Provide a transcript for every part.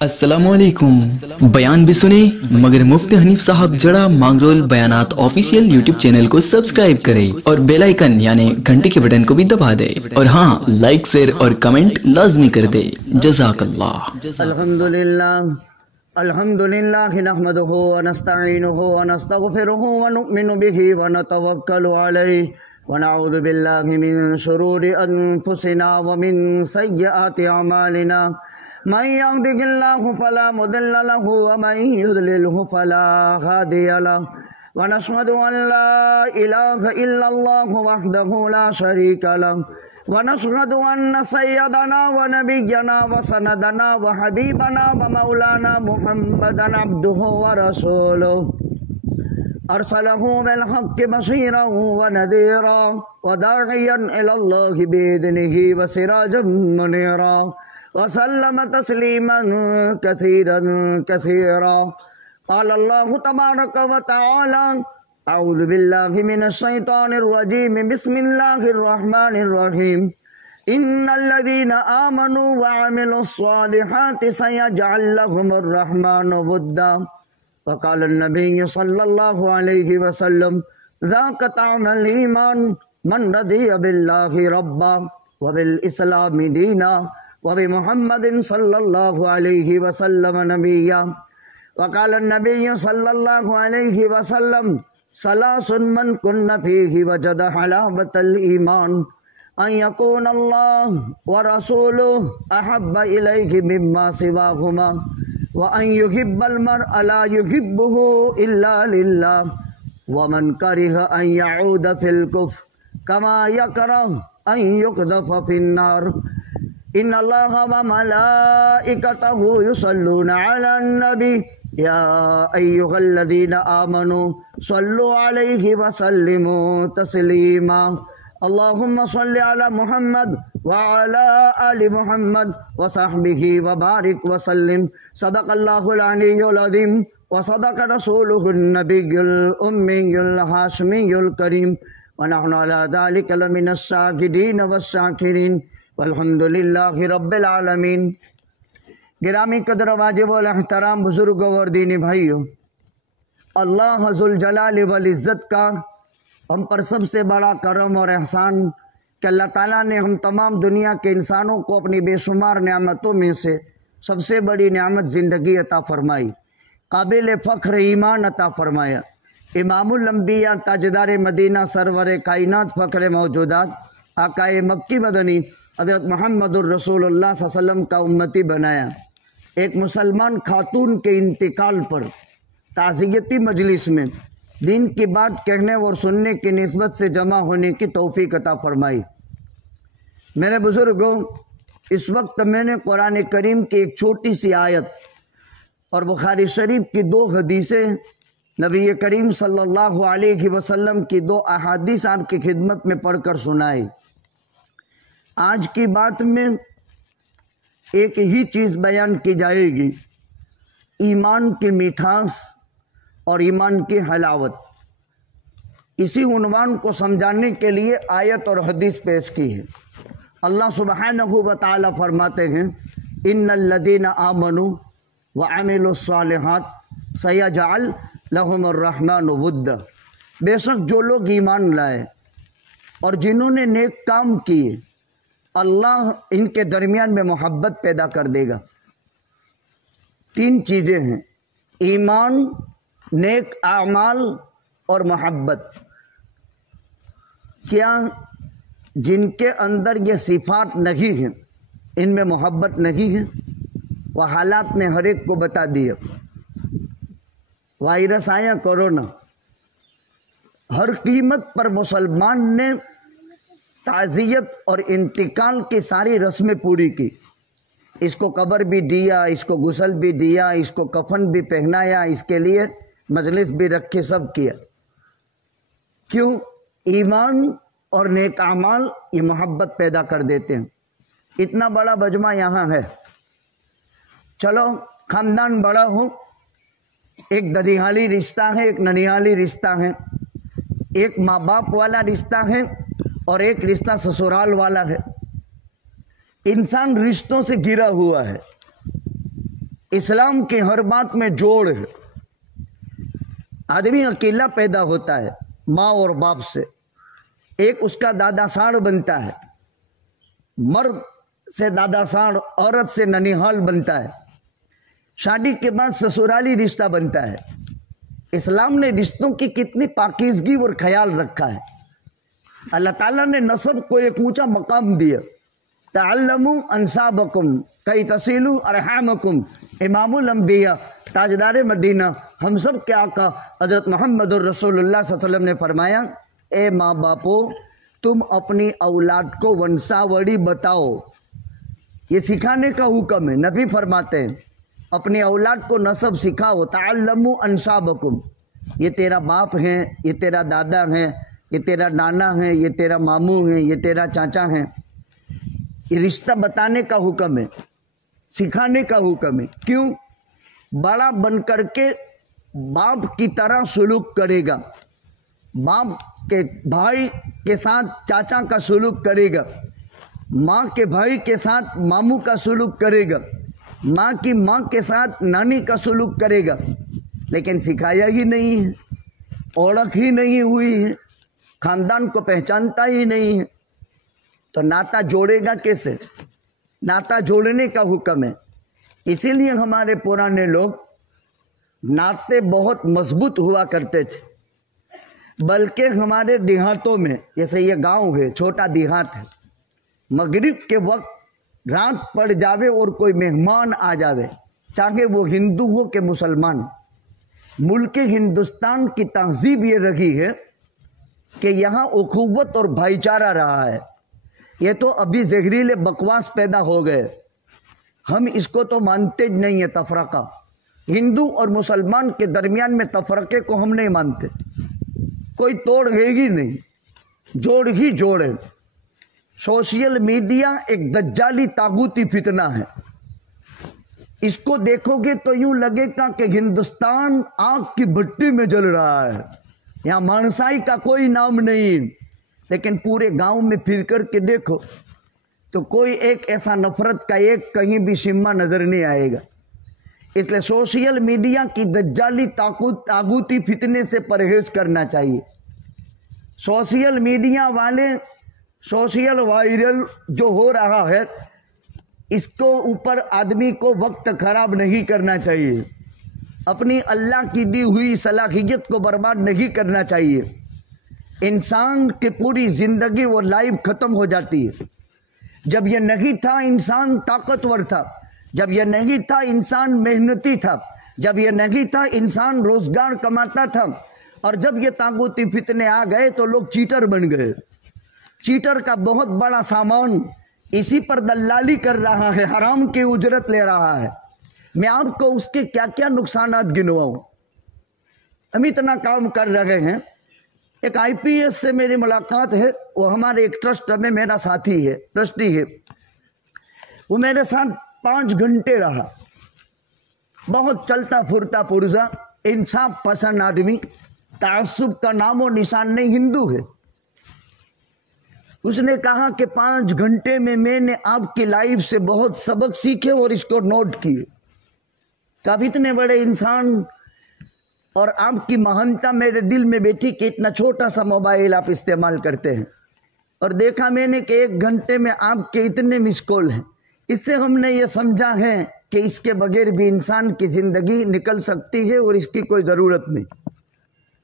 अस्सलामुअलैकुम। बयान भी सुने मगर मुफ्ती हनीफ साहब जड़ा मांगरोल बयानात ऑफिशियल यूट्यूब चैनल को सब्सक्राइब करें और बेल आइकन यानी घंटे के बटन को भी दबा दे और हाँ, लाइक शेयर और कमेंट लाजमी कर दे। जज़ाकल्लाह। अल्हम्दुलिल्लाह नहमदुहु व नस्तईनुहु व नस्तगफिरुहु व नु'मिनु बिही व नतवक्कलु अलैहि व नऊज़ु बिल्लाहि मिन शुरूरि अनफुसिना व मिन सय्यिआति अमालिना मन यहदिहिल्लाहु फला मुदिल्ल लहु व मन युद्लिलहु फला हादिय लहु व नशहदु अन ला इलाहा इल्लल्लाहु वहदहु ला शरीका लहु व नशहदु अन्न सय्यदना व नबिय्यना व सनदना व हबीबना व मौलाना मुहम्मदन अब्दुहु व रसूलुहु अरसलहु बिल हक्कि बशीरन व नज़ीरा व दाइयन इलल्लाहि बिइज़निहि व सिराजन मुनीरा वसल्लम तस्लीमन कसीरन कसीरा। क़ाल अल्लाहु तबारक व तआला अऊज़ु बिल्लाहि मिनश शैतानिर रजीम बिस्मिल्लाहिर रहमानिर रहीम इन्नल्लज़ीना आमनू व अमिलुस स्वालिहाति सयजअल लहुमुर रहमानु वुद्दा व क़ाल अन्नबिय्यु सल्लल्लाहु अलैहि वसल्लम ज़ाका तामल ईमान मन रदिया बिल्लाहि रब्बा व बिल इस्लामी दीना वबी मुहम्मदिन सल्लल्लाहु अलैहि वसल्लम नबिय्या वक़ाल अन्नबिय्यु सल्लल्लाहु अलैहि वसल्लम सलासुन मन कुन्न फीहि वजद हलावतल ईमान अन यकून अल्लाह व रसूलुहु अहब्ब इलैहि मिम्मा सिवाहुमा व अन युहिब्बल मरअ ला युहिब्बुहु इल्ला लिल्लाह व मन करिहा अन यऊद फिल कुफ्र कमा यकरहु अन युक़दफ़ फिन्नार इन्ना अल्लाह व मलाइकतहु युसल्लूना अलन नबी या अय्युहल्लज़ीना आमनू सल्लु अलैहि व सल्लिमू तस्लीमा अल्लाहुम्मा सल्लि अला मुहम्मद व अला आलि मुहम्मद व सहबिही व बारिक व सल्लिम। सदक़ल्लाहुल अलिय्युल अज़ीम व सदक़ रसूलुहुन नबियुल उम्मियुल हाशिमियुल करीम व नहनु अला ज़ालिका लमिनश शाहिदीन वश्शाकिरीन वल्हम्दुलिल्लाहि रब्बिल आलमीन। गिरामी कदर वाजिब वल एहतराम बुजुर्ग और दीनी भाइयों, अल्लाह ज़ुल जलाल वल इज़्ज़त का हम पर सबसे बड़ा करम और एहसान कि अल्लाह ताला ने हम तमाम दुनिया के इंसानों को अपनी बेशुमार नेमतों में से सबसे बड़ी नेमत ज़िंदगी अता फरमाई, काबिल फ़ख्र ईमान अता फरमाया। इमामुल अंबिया ताजदार मदीना सरवर कायनात फ़ख्र मौजूदात आकाए मक्की मदनी हज़रत मुहम्मदुर रसूलुल्लाह सल्लल्लाहु अलैहि वसल्लम का उम्मती बनाया। एक मुसलमान खातून के इंतकाल पर ताज़ियती मजलिस में दीन की बात कहने और सुनने की निस्बत से जमा होने की तौफीक अता फरमाई। मेरे बुजुर्गों, इस वक्त मैंने कुरान करीम की एक छोटी सी आयत और बुखारी शरीफ की 2 हदीसें, नबी करीम सल्लल्लाहु अलैहि वसल्लम की 2 अहादीस आपकी खिदमत में पढ़कर सुनाई। आज की बात में एक ही चीज़ बयान की जाएगी, ईमान की मिठास और ईमान की हलावत। इसी उन्वान को समझाने के लिए आयत और हदीस पेश की है। अल्लाह सुब्हानहु व तआला फरमाते हैं, इन्नल्लज़ीना आमनू व अमिलुस सालिहात सयजअल लहुमुर रहमानु वुद्दा। बेशक जो लोग ईमान लाए और जिन्होंने नेक काम किए, अल्लाह इनके दरमियान में मोहब्बत पैदा कर देगा। 3 चीज़ें हैं, ईमान, नेक आमाल और मोहब्बत। क्या जिनके अंदर ये सिफात नहीं है, इनमें मोहब्बत नहीं है? वह हालात ने हर एक को बता दिया। वायरस आया कोरोना, हर कीमत पर मुसलमान ने ताज़ियत और इंतकाल की सारी रस्में पूरी की। इसको कब्र भी दिया, इसको गुस्ल भी दिया, इसको कफन भी पहनाया, इसके लिए मजलिस भी रखे, सब किया। क्यों? ईमान और नेक अमाल ये मोहब्बत पैदा कर देते हैं। इतना बड़ा बजमा यहाँ है, चलो खानदान बड़ा हो, एक ददिहाली रिश्ता है, एक ननिहाली रिश्ता है, एक माँ बाप वाला रिश्ता है और एक रिश्ता ससुराल वाला है। इंसान रिश्तों से घिरा हुआ है। इस्लाम की हर बात में जोड़ है। आदमी अकेला पैदा होता है माँ और बाप से, एक उसका दादा साड़ बनता है, मर्द से दादा साड़, औरत से ननिहाल बनता है, शादी के बाद ससुराली रिश्ता बनता है। इस्लाम ने रिश्तों की कितनी पाकीज़गी और ख्याल रखा है। अल्लाह ताला ने नसब को एक ऊंचा मकाम दिया। तअल्लमू अंसाबकुम कई तसीलू अरहामकुम, इमामुल अंबिया ताजदार मदीना हम सब के आका हजरत मोहम्मद रसूलुल्लाह सल्लल्लाहु अलैहि वसल्लम ने फरमाया, ए माँ बापो तुम अपनी औलाद को वंशावली बताओ। ये सिखाने का हुक्म है। नबी फरमाते हैं अपनी औलाद को नसब सिखाओ। तअल्लमू अंसाबकुम, ये तेरा बाप है, ये तेरा दादा है, ये तेरा नाना है, ये तेरा मामू है, ये तेरा चाचा है। ये रिश्ता बताने का हुक्म है, सिखाने का हुक्म है। क्यों? बड़ा बन करके बाप की तरह सुलूक करेगा, बाप के भाई के साथ चाचा का सुलूक करेगा, माँ के भाई के साथ मामू का सुलूक करेगा, माँ की माँ के साथ नानी का सुलूक करेगा। लेकिन सिखाया ही नहीं है, ओळख ही नहीं हुई है, खानदान को पहचानता ही नहीं है, तो नाता जोड़ेगा कैसे? नाता जोड़ने का हुक्म है। इसीलिए हमारे पुराने लोग नाते बहुत मजबूत हुआ करते थे। बल्कि हमारे देहातों में, जैसे ये गांव है, छोटा देहात है, मगरिब के वक्त रात पड़ जावे और कोई मेहमान आ जावे, चाहे वो हिंदू हो के मुसलमान, मुल्क हिंदुस्तान की तहजीब ये रही है कि यहाँ उखुवत और भाईचारा रहा है। ये तो अभी जहरीले बकवास पैदा हो गए, हम इसको तो मानते नहीं है। तफरका हिंदू और मुसलमान के दरमियान में तफरके को हम नहीं मानते। कोई तोड़ है ही नहीं, जोड़ ही जोड़ है। सोशल मीडिया एक दज्जाली तागूती फितना है। इसको देखोगे तो यूं लगेगा कि हिंदुस्तान आग की भट्टी में जल रहा है, यहाँ मानसाई का कोई नाम नहीं। लेकिन पूरे गांव में फिर कर के देखो तो कोई एक ऐसा नफरत का एक कहीं भी सिम्मा नजर नहीं आएगा। इसलिए सोशल मीडिया की दज्जाली तागूती फितने से परहेज करना चाहिए। सोशल मीडिया वाले सोशल वायरल जो हो रहा है, इसको ऊपर आदमी को वक्त खराब नहीं करना चाहिए। अपनी अल्लाह की दी हुई सलाहियत को बर्बाद नहीं करना चाहिए। इंसान की पूरी जिंदगी वो लाइफ खत्म हो जाती है। जब ये नहीं था इंसान ताकतवर था, जब ये नहीं था इंसान मेहनती था, जब ये नहीं था इंसान रोजगार कमाता था, और जब ये तागूती फितने आ गए तो लोग चीटर बन गए। चीटर का बहुत बड़ा सामान इसी पर दलाली कर रहा है, हराम की उजरत ले रहा है। मैं आपको उसके क्या क्या नुकसानात गिनवाऊं। हम इतना काम कर रहे हैं। एक आईपीएस से मेरी मुलाकात है, वो हमारे एक ट्रस्ट में मेरा साथी है, ट्रस्टी है। वो मेरे साथ 5 घंटे रहा। बहुत चलता फुरता पुरजा, इंसाफ पसंद आदमी, तासुब का नामो निशान नहीं, हिंदू है। उसने कहा कि 5 घंटे में मैंने आपकी लाइफ से बहुत सबक सीखे और इसको नोट किए। कब इतने बड़े इंसान और आपकी महानता मेरे दिल में बैठी कि इतना छोटा सा मोबाइल आप इस्तेमाल करते हैं। और देखा मैंने कि 1 घंटे में आपके इतने मिस कॉल हैं। इससे हमने ये समझा है कि इसके बगैर भी इंसान की जिंदगी निकल सकती है और इसकी कोई ज़रूरत नहीं।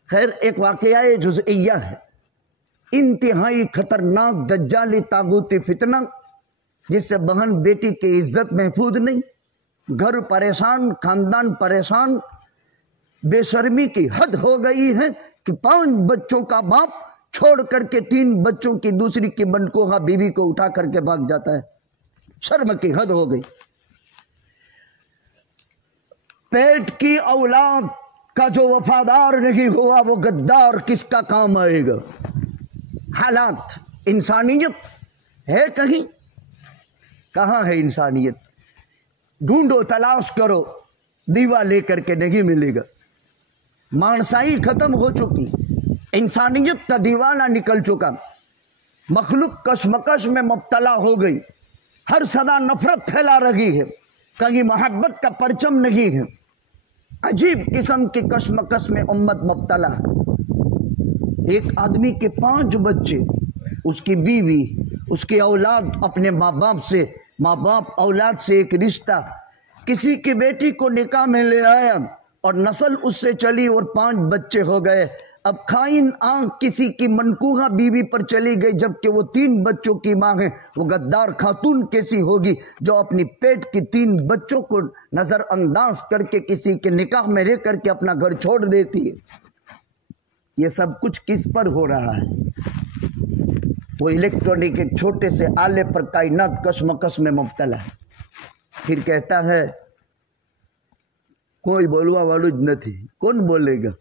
खैर, एक वाकया जुज़इया है, इंतहाई खतरनाक दज्जाली तागूती फितना, जिससे बहन बेटी की इज्जत महफूज नहीं, घर परेशान, खानदान परेशान। बेशर्मी की हद हो गई है कि 5 बच्चों का बाप छोड़ करके 3 बच्चों की दूसरी की मनकोहा बीवी को उठा करके भाग जाता है। शर्म की हद हो गई। पेट की औलाद का जो वफादार नहीं हुआ वो गद्दार किसका काम आएगा। हालात, इंसानियत है कहीं? कहाँ है इंसानियत? ढूंढो, तलाश करो, दीवा लेकर के नहीं मिलेगा। मानसाई खत्म हो चुकी, इंसानियत का दीवाना निकल चुका, मखलूक कशमकश में मुब्तला हो गई, हर सदा नफरत फैला रही है। कहीं मोहब्बत का परचम नहीं है। अजीब किस्म की कशमकश में उम्मत मुब्तला है। एक आदमी के 5 बच्चे, उसकी बीवी, उसकी औलाद, अपने माँ बाप से, माँ बाप औलाद से एक रिश्ता, किसी की बेटी को निकाह में ले आया और नस्ल उससे चली और 5 बच्चे हो गए। अब खाइन आंख किसी की मनकूहा बीवी पर चली गई, जबकि वो 3 बच्चों की माँ है। वो गद्दार खातून कैसी होगी जो अपनी पेट की 3 बच्चों को नजरअंदाज करके किसी के निकाह में रह करके अपना घर छोड़ देती है। ये सब कुछ किस पर हो रहा है? वो इलेक्ट्रॉनिक एक छोटे से आले पर कायनात कशमकश में मुब्तला है। फिर कहता है कोई बोलवा वालू ज नहीं, कौन बोलेगा?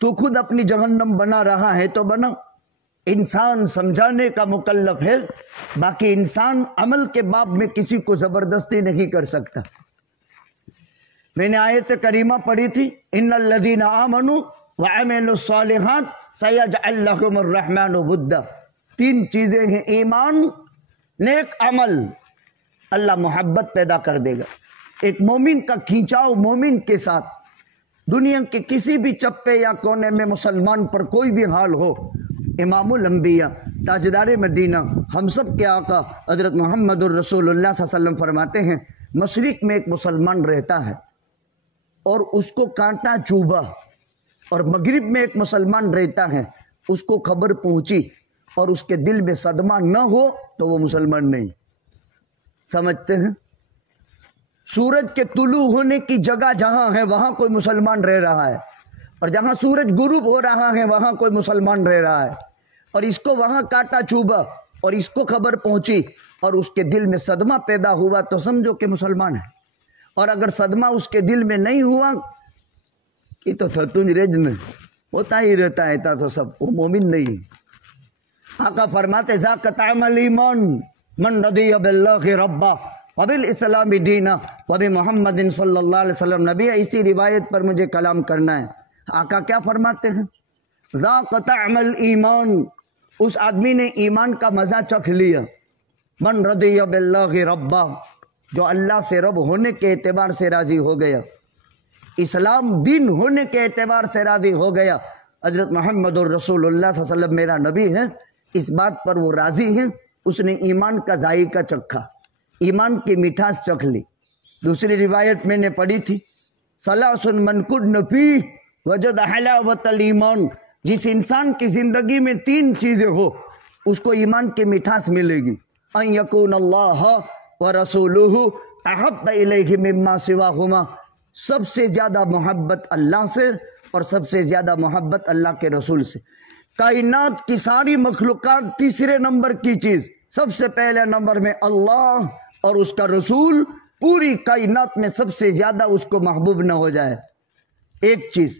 तू खुद अपनी जहन्नम बना रहा है तो बना। इंसान समझाने का मुकल्लफ है, बाकी इंसान अमल के बाब में किसी को जबरदस्ती नहीं कर सकता। मैंने आयत करीमा पढ़ी थी, इन्नल्लज़ीना आमनू व अमिलुस्सालिहात सयजअल लहुमुर रहमानु वुद्दा। 3 चीजें हैं, ईमान, नेक अमल, अल्लाह मोहब्बत पैदा कर देगा। एक मोमिन का खींचाव मोमिन के साथ। दुनिया के किसी भी चप्पे या कोने में मुसलमान पर कोई भी हाल हो, इमामुल अंबिया ताजदार मदीना हम सब के आका हजरत मोहम्मदुर रसूलुल्लाह सल्लल्लाहु अलैहि वसल्लम फरमाते हैं, मशरिक में एक मुसलमान रहता है और उसको कांटा चुभा, और मगरिब में एक मुसलमान रहता है, उसको खबर पहुंची और उसके दिल में सदमा न हो तो वो मुसलमान नहीं। समझते हैं? सूरज के तुलू होने की जगह जहां है वहां कोई मुसलमान रह रहा है, और जहां सूरज गुरूब हो रहा है वहां कोई मुसलमान रह रहा है, और इसको वहां काटा चुभा और इसको खबर पहुंची और उसके दिल में सदमा पैदा हुआ तो समझो कि मुसलमान है। और अगर सदमा उसके दिल में नहीं हुआ कि तो थतुंज रेज में होता ही रहता है तो सब, वो मोमिन नहीं। आका फरमाते ज़ाक़त अमल ईमान मन रदिया बिल्लाहि रब्बा व बिल इस्लामी दीना व बि मुहम्मदिन सल्लल्लाहु अलैहि वसल्लम नबी। इसी रिवायत पर मुझे कलाम करना है। आका क्या फरमाते हैं? ज़ाक़त अमल ईमान, उस आदमी ने ईमान का मजा चख लिया। मन रदिया बिल्लाहि रब्बा, जो अल्लाह से रब होने के एतबार से राजी हो गया, इस्लाम दीन होने के एतबार से राजी हो गया। हजरत मोहम्मद रसूलुल्लाह सल्लल्लाहु अलैहि वसल्लम मेरा नबी है, इस बात पर वो राजी है। उसने ईमान का जायका चखा, ईमान की मिठास चख ली। दूसरी रिवायत मैंने पढ़ी थी, सलासुन मन कुन्न फी वजद हलावतल ईमान, जिस इंसान की जिंदगी में 3 चीजें हो उसको ईमान की मिठास मिलेगी। अन यकून अल्लाह व रसूलुहु अहब्ब इलैहि मिम्मा सिवाहुमा, सबसे ज्यादा मोहब्बत अल्लाह से और सबसे ज्यादा मोहब्बत अल्लाह के रसूल से। कायनात की सारी मखलूकात तीसरे नंबर की चीज, सबसे पहले नंबर में अल्लाह और उसका रसूल, पूरी कायनात में सबसे ज्यादा उसको महबूब न हो जाए। एक चीज,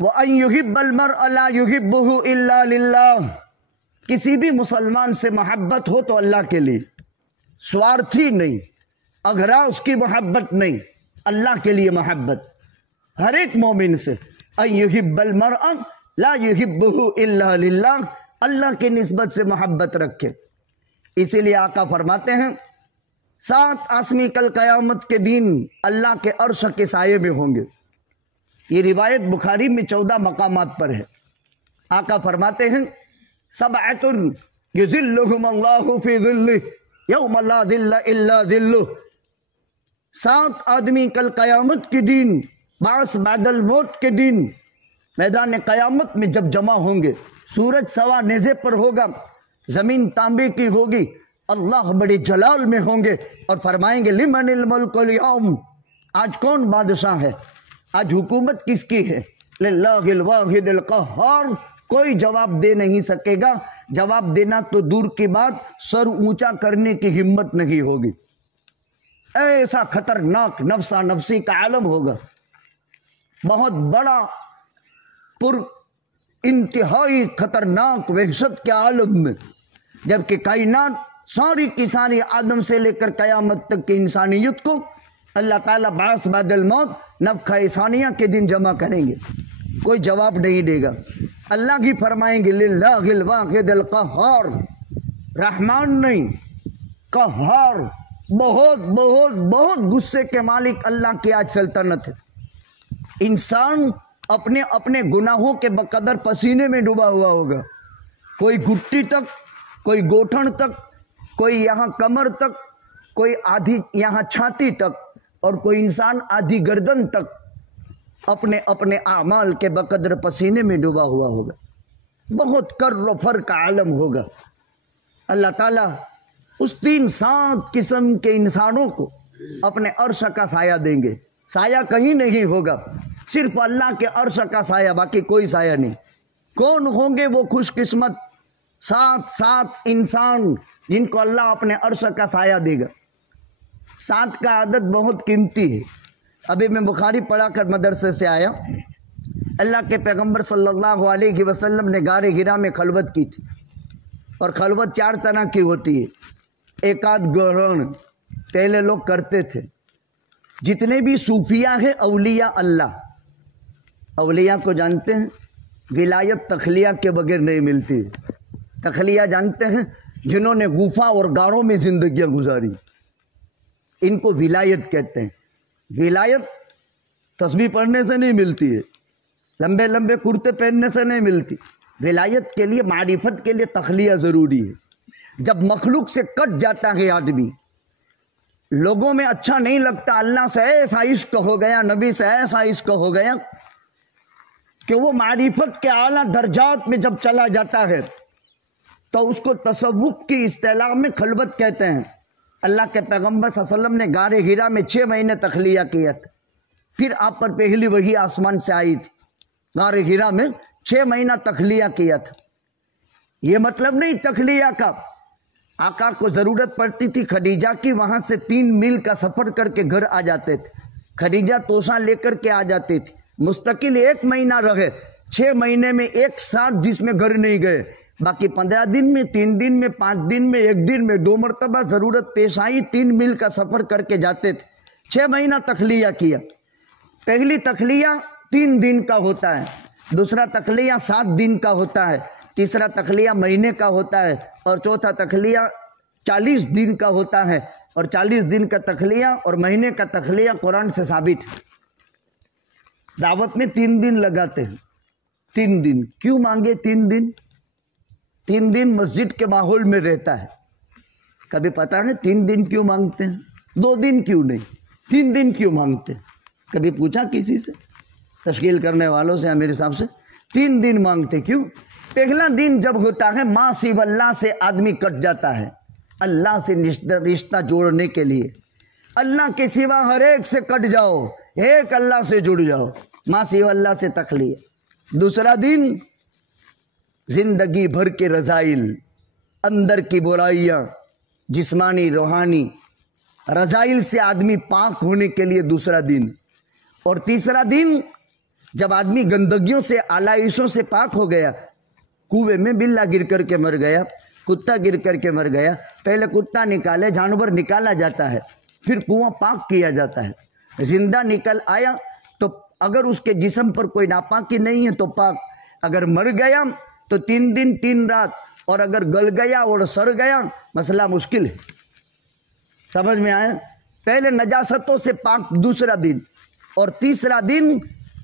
व अन युहिब्बल मर्अ ला युहिब्बुहु इल्ला लिल्लाह, किसी भी मुसलमान से मोहब्बत हो तो अल्लाह के लिए, स्वार्थी नहीं, अघरा उसकी मोहब्बत नहीं, अल्लाह के लिए मोहब्बत हर एक मोमिन से। अन युहिब्बल मर्अ ला युहिब्बुहु इल्ला लिल्लाह, अल्लाह की निस्बत से मोहब्बत रखे। इसीलिए आका फरमाते हैं 7 आसमी कल कयामत के दिन अल्लाह के अर्श के साये में होंगे। ये रिवायत बुखारी में 14 मकामात पर है। आका फरमाते हैं सबअतुन युज़िल्लुहुम अल्लाहु फी ज़िल्लिहि यौम ला ज़िल्ला इल्ला ज़िल्लुहु। 7 आदमी कल कयामत के दिन, बास बादल मौत के दिन, मैदान कयामत में जब जमा होंगे, सूरज सवा नेज़े पर होगा, जमीन तांबे की होगी, अल्लाह बड़े जलाल में होंगे और फरमाएंगे लिमनिल मुल्कुल यौम, आज कौन बादशाह है, आज हुकूमत किसकी है? लिल्लाहिल वाहिदिल क़ह्हार। कोई जवाब दे नहीं सकेगा, जवाब देना तो दूर की बात, सर ऊंचा करने की हिम्मत नहीं होगी। ऐसा खतरनाक नफ्सा नफ्सी का आलम होगा, बहुत बड़ा पुर इंतहाई खतरनाक वहशत के आलम में, जबकि कायनात सारी की सारी आदम से लेकर कयामत तक की इंसानियत को अल्लाह ताला बास बादल मौत नफ़ख़ा सानिया के दिन जमा करेंगे। कोई जवाब नहीं देगा। अल्लाह ही फरमाएंगे लिल्लाहिल वाहिदिल क़ह्हार, रहमान नहीं, क़ह्हार, बहुत बहुत बहुत गुस्से के मालिक अल्लाह की आज सल्तनत है। इंसान अपने अपने गुनाहों के बकदर पसीने में डूबा हुआ होगा, कोई घुट्टी तक, कोई गोठन तक, कोई यहाँ कमर तक, कोई आधी यहाँ छाती तक, और कोई इंसान आधी गर्दन तक अपने अपने आमाल के बकदर पसीने में डूबा हुआ होगा। बहुत कर्र फर का आलम होगा। अल्लाह ताला उस 3-7 किस्म के इंसानों को अपने अर्श का साया देंगे। साया कहीं नहीं होगा, सिर्फ अल्लाह के अर्श का साया, बाकी कोई साया नहीं। कौन होंगे वो खुशकिस्मत 7 इंसान जिनको अल्लाह अपने अर्श का साया देगा। 7 का आदत बहुत कीमती है। अभी मैं बुखारी पढ़ा कर मदरसे से आया, अल्लाह के पैगंबर सल्लल्लाहु अलैहि वसल्लम ने गारे हिरा में खलवत की थी, और खलवत 4 तरह की होती है। एक आध ग्रहण पहले लोग करते थे। जितने भी सूफिया है औलिया अल्लाह, औलिया को जानते हैं, विलायत तखलिया के बगैर नहीं मिलती। तखलिया जानते हैं, जिन्होंने गुफा और गारों में जिंदगियां गुजारी, इनको विलायत कहते हैं। विलायत तस्बीह पढ़ने से नहीं मिलती है, लंबे लंबे कुर्ते पहनने से नहीं मिलती। विलायत के लिए, मारिफत के लिए तखलिया जरूरी है। जब मखलूक से कट जाता है आदमी, लोगों में अच्छा नहीं लगता, अल्लाह से ऐसा इश्क हो गया, नबी से ऐसा इश्क हो गया कि वो मारिफत के आला दर्जात में जब चला जाता है तो उसको तसव्वुफ की इस्तिलाह में खलवत कहते हैं। अल्लाह के पैगंबर सल्लल्लाहु अलैहि वसल्लम ने गारे हिरा में 6 महीने तखलिया किया था। फिर आप पर पहली वही आसमान से आई थी। गारे हिरा में 6 महीना तखलिया किया था। ये मतलब नहीं तखलिया का, आका को जरूरत पड़ती थी खदीजा की, वहां से 3 मील का सफर करके घर आ जाते थे। खदीजा तोशा लेकर के आ जाती थी। मुस्तकिल 1 महीना रहे, 6 महीने में एक साथ जिसमें घर नहीं गए, बाकी 15 दिन में, 3 दिन में, 5 दिन में, 1 दिन में 2 मरतबा जरूरत पेश आई, 3 मील का सफर करके जाते थे। 6 महीना तखलिया किया। पहली तखलिया 3 दिन का होता है, दूसरा तखलिया 7 दिन का होता है, तीसरा तखलिया महीने का होता है, और चौथा तखलिया 40 दिन का होता है। और 40 दिन का तखलिया और महीने का तखलिया कुरान से साबित है। दावत में 3 दिन लगाते हैं। 3 दिन क्यों मांगे? 3 दिन 3 दिन मस्जिद के माहौल में रहता है। कभी पता है 3 दिन क्यों मांगते हैं? 2 दिन क्यों नहीं, 3 दिन क्यों मांगते हैं? कभी पूछा किसी से, तश्कील करने वालों से या मेरे हिसाब से? 3 दिन मांगते क्यों? पहला दिन जब होता है, माँ सिवा अल्लाह से आदमी कट जाता है, अल्लाह से रिश्ता जोड़ने के लिए। अल्लाह के सिवा हर एक से कट जाओ, एक अल्लाह से जुड़ जाओ, माँ सिवा अल्लाह से तखलिया। दूसरा दिन जिंदगी भर के रजाइल, अंदर की बुराइयां, जिस्मानी रूहानी रजाइल से आदमी पाक होने के लिए दूसरा दिन। और तीसरा दिन जब आदमी गंदगियों से, आलाइशों से पाक हो गया, कुएं में बिल्ला गिर करके मर गया, कुत्ता गिर करके मर गया, पहले कुत्ता निकाले, जानवर निकाला जाता है, फिर कुआं पाक किया जाता है। जिंदा निकल आया तो अगर उसके जिस्म पर कोई नापाकी नहीं है तो पाक, अगर मर गया तो 3 दिन 3 रात, और अगर गल गया और सड़ गया मसला मुश्किल है। समझ में आया? पहले नजासतों से पाक दूसरा दिन, और तीसरा दिन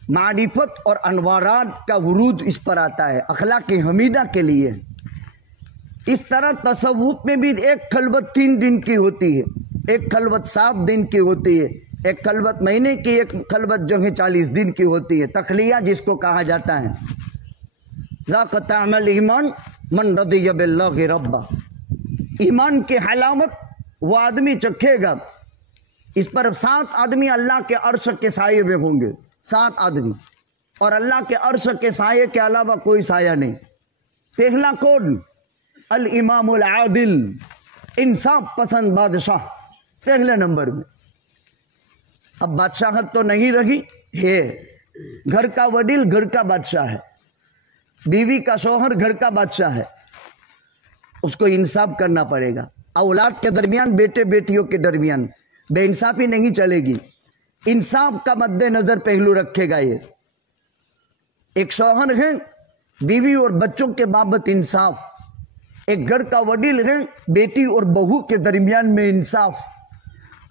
मारिफत और अनवारात का वरूद इस पर आता है, अखलाक हमीदा के लिए। इस तरह तसव्वुफ में भी एक खलवत 3 दिन की होती है, एक खलवत 7 दिन की होती है, एक खलवत महीने की, एक खलवत जो है 40 दिन की होती है। तखलिया जिसको कहा जाता है। ज़ाक़त अमल ईमान मन रदिया बिल्लाहि रब्बा। ईमान की हलामत वो आदमी चखेगा। इस पर 7 आदमी अल्लाह के अर्श के साये में होंगे, 7 आदमी, और अल्लाह के अर्श के साये के अलावा कोई साया नहीं। पहला कौन? अल इमामुल आदिल, इंसाफ पसंद बादशाह, पहले नंबर में। अब बादशाहत तो नहीं रही है, घर का वडील घर का बादशाह है, बीवी का शौहर घर का बादशाह है, उसको इंसाफ करना पड़ेगा। औलाद के दरमियान, बेटे बेटियों के दरमियान बेइंसाफी नहीं चलेगी। इंसाफ का मद्देनजर पहलू रखेगा ये। एक शौहर है, बीवी और बच्चों के बाबत इंसाफ। एक घर का वडील है, बेटी और बहू के दरमियान में इंसाफ।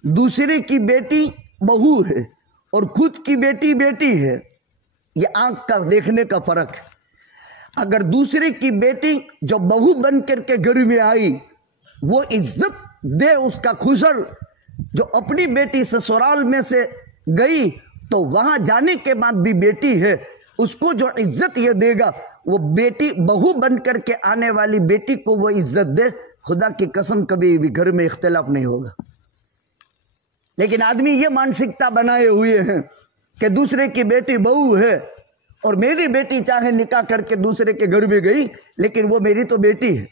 दूसरे की बेटी बहू है और खुद की बेटी बेटी है, ये आंख का देखने का फर्क है। अगर दूसरे की बेटी जो बहू बन करके घर में आई वो इज्जत दे उसका खुसर, जो अपनी बेटी ससुराल में से गई तो वहां जाने के बाद भी बेटी है, उसको जो इज्जत ये देगा, वो बेटी बहू बन करके आने वाली बेटी को वो इज्जत दे, खुदा की कसम कभी भी घर में इख्तिलाफ नहीं होगा। लेकिन आदमी ये मानसिकता बनाए हुए हैं कि दूसरे की बेटी बहू है और मेरी बेटी चाहे निकाह करके दूसरे के घर में गई लेकिन वो मेरी तो बेटी है,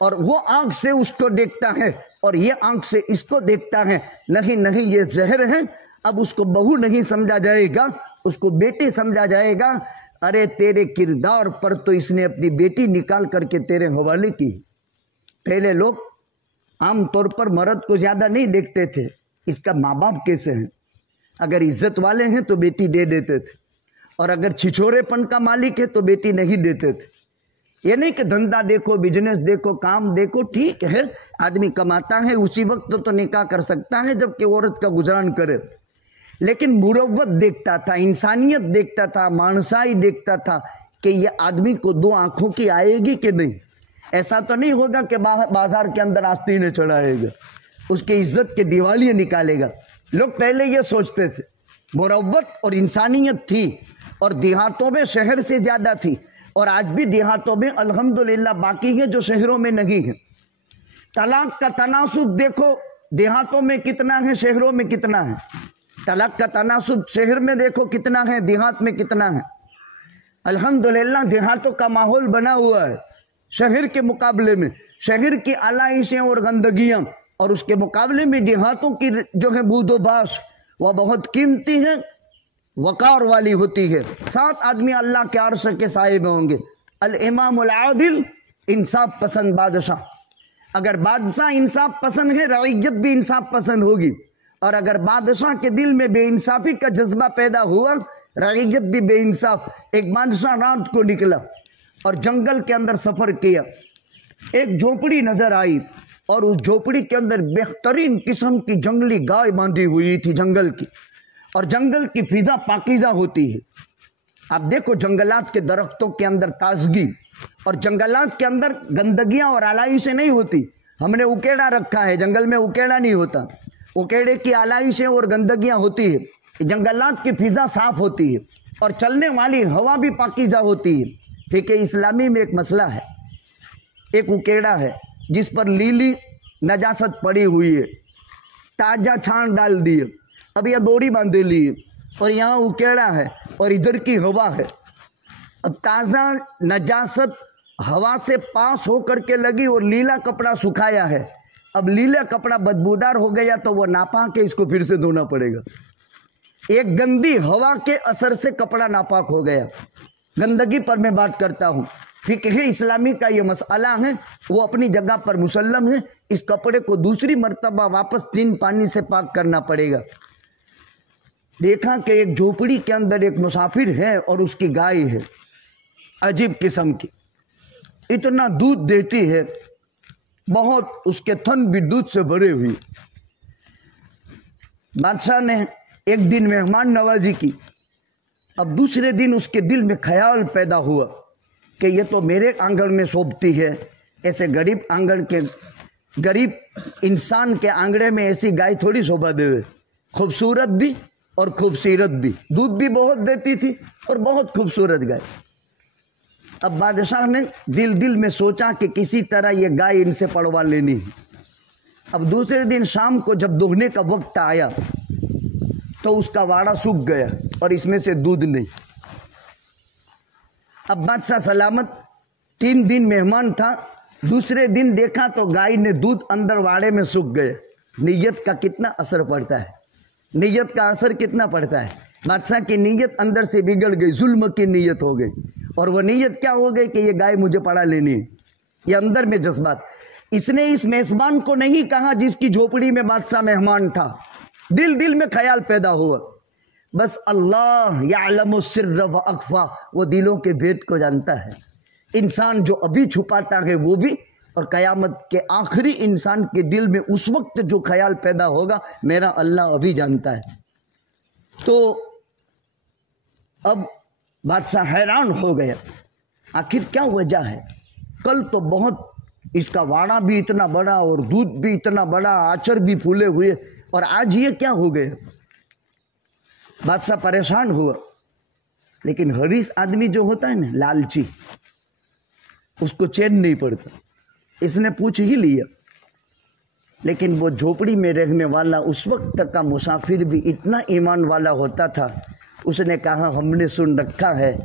और वो आंख से उसको देखता है और ये आंख से इसको देखता है। नहीं नहीं, ये जहर है। अब उसको बहू नहीं समझा जाएगा, उसको बेटी समझा जाएगा। अरे तेरे किरदार पर तो इसने अपनी बेटी निकाल करके तेरे हवाले की। पहले लोग आमतौर पर मर्द को ज्यादा नहीं देखते थे, इसका माँ बाप कैसे हैं। अगर इज्जत वाले हैं तो बेटी दे देते थे, और अगर छिछोरेपन का मालिक है तो बेटी नहीं देते थे। ये नहीं कि धंधा देखो, बिजनेस देखो, काम देखो, ठीक है आदमी कमाता है उसी वक्त तो निकाह कर सकता है जबकि औरत का गुजरान करे, लेकिन मुरव्वत देखता था, इंसानियत देखता था, मानसाई देखता था कि ये आदमी को दो आंखों की आएगी कि नहीं। ऐसा तो नहीं होगा कि बाजार के अंदर आस्तीनें चढ़ाएगा, उसकी इज्जत के दिवालियां निकालेगा। लोग पहले ये सोचते थे, मुरव्वत और इंसानियत थी, और देहातों में शहर से ज्यादा थी, और आज भी देहातों में अल्हम्दुलिल्लाह बाकी है जो शहरों में नहीं है। तलाक का तनासुब देखो, देहातों में कितना है, शहरों में कितना है। तलाक का तनासुब शहर में देखो कितना है, देहात में कितना है। अल्हम्दुलिल्लाह देहातों का माहौल बना हुआ है शहर के मुकाबले में। शहर की आलाइशें और गंदगियां और उसके मुकाबले में देहातों की जो है बूदोबाश वह बहुत कीमती है, वकार वाली होती है। 7 आदमी अल्लाह के अर्श के साए में होंगे। अल इमामुल आदिल, इंसाफ पसंद बादशाह। अगर बादशाह इंसाफ पसंद है, रईयत भी इंसाफ पसंद होगी, और अगर बादशाह के दिल में बेइंसाफी का जज्बा पैदा हुआ, रईयत भी बेइंसाफ। एक बादशाह रात को निकला और जंगल के अंदर सफर किया, एक झोपड़ी नजर आई, और उस झोपड़ी के अंदर बेहतरीन किस्म की जंगली गाय बांधी हुई थी जंगल की, और जंगल की फिजा पाकीज़ा होती है। आप देखो जंगलात के दरख्तों के अंदर ताजगी, और जंगलात के अंदर गंदगियां और आलाइशें नहीं होती। हमने उकेड़ा रखा है, जंगल में उकेड़ा नहीं होता, उकेड़े की आलाइशें और गंदगियां होती है। जंगलात की फिजा साफ होती है और चलने वाली हवा भी पाकीज़ा होती है। फिर इस्लामी में एक मसला है, एक उकेड़ा है जिस पर लीली नजासत पड़ी हुई है, ताजा छान डाल दिए, अब यह डोरी बांधे लिए, और यहाँ उकेड़ा है और इधर की हवा है। अब ताजा नजासत हवा से पास होकर के लगी और लीला कपड़ा सुखाया है। अब लीला कपड़ा बदबूदार हो गया तो वो नापाक है, इसको फिर से धोना पड़ेगा। एक गंदी हवा के असर से कपड़ा नापाक हो गया। गंदगी पर मैं बात करता हूँ, फिक्र इस्लामी का ये मसला है, वो अपनी जगह पर मुसल्लम है। इस कपड़े को दूसरी मर्तबा वापस 3 पानी से पाक करना पड़ेगा। देखा कि एक झोपड़ी के अंदर एक मुसाफिर है और उसकी गाय है अजीब किस्म की, इतना दूध देती है, बहुत, उसके थन भी दूध से भरे हुए। बादशाह ने एक दिन मेहमान नवाजी की। अब दूसरे दिन उसके दिल में ख्याल पैदा हुआ कि ये तो मेरे आंगन में शोभती है। ऐसे गरीब आंगन के, गरीब इंसान के आंगने में ऐसी गाय थोड़ी शोभा देवे। खूबसूरत भी और खूबसूरत भी, दूध भी बहुत देती थी और बहुत खूबसूरत गाय। अब बादशाह ने दिल दिल में सोचा कि किसी तरह ये गाय इनसे पड़वा लेनी है। अब दूसरे दिन शाम को जब दोहने का वक्त आया तो उसका वाड़ा सूख गया और इसमें से दूध नहीं। अब बादशाह सलामत 3 दिन मेहमान था, दूसरे दिन देखा तो गाय ने दूध अंदर वाड़े में सूख गया। नीयत का कितना असर पड़ता है, नीयत का असर कितना पड़ता है। बादशाह की नीयत अंदर से बिगड़ गई, जुल्म की नीयत हो गई, और वह नीयत क्या हो गई कि ये गाय मुझे पड़ा लेनी है। ये अंदर में जज्बात। इसने इस मेजबान को नहीं कहा जिसकी झोपड़ी में बादशाह मेहमान था, दिल दिल में ख्याल पैदा हुआ, बस अल्लाह यालमु सिर्र व अख्फा, वो दिलों के भेद को जानता है। इंसान जो अभी छुपाता है वो भी اور قیامت کے آخری انسان کے دل میں اس وقت جو خیال پیدا ہوگا میرا اللہ ابھی جانتا ہے۔ تو اب بادشاہ حیران ہو گیا، آخر کیا وجہ ہے؟ کل تو بہت اس کا واڑا بھی اتنا بڑا اور دودھ بھی اتنا بڑا، آچر بھی پھولے ہوئے، اور آج یہ کیا ہو گیا؟ بادشاہ پریشان ہوا۔ لیکن حریص آدمی جو ہوتا ہے نا، لالچی، اس کو چین نہیں پڑتا، اس نے پوچھ ہی لیا۔ لیکن وہ جھوپڑی میں رہنے والا اس وقت تک کا مسافر بھی اتنا ایمان والا ہوتا تھا، اس نے کہا ہم نے سن رکھا ہے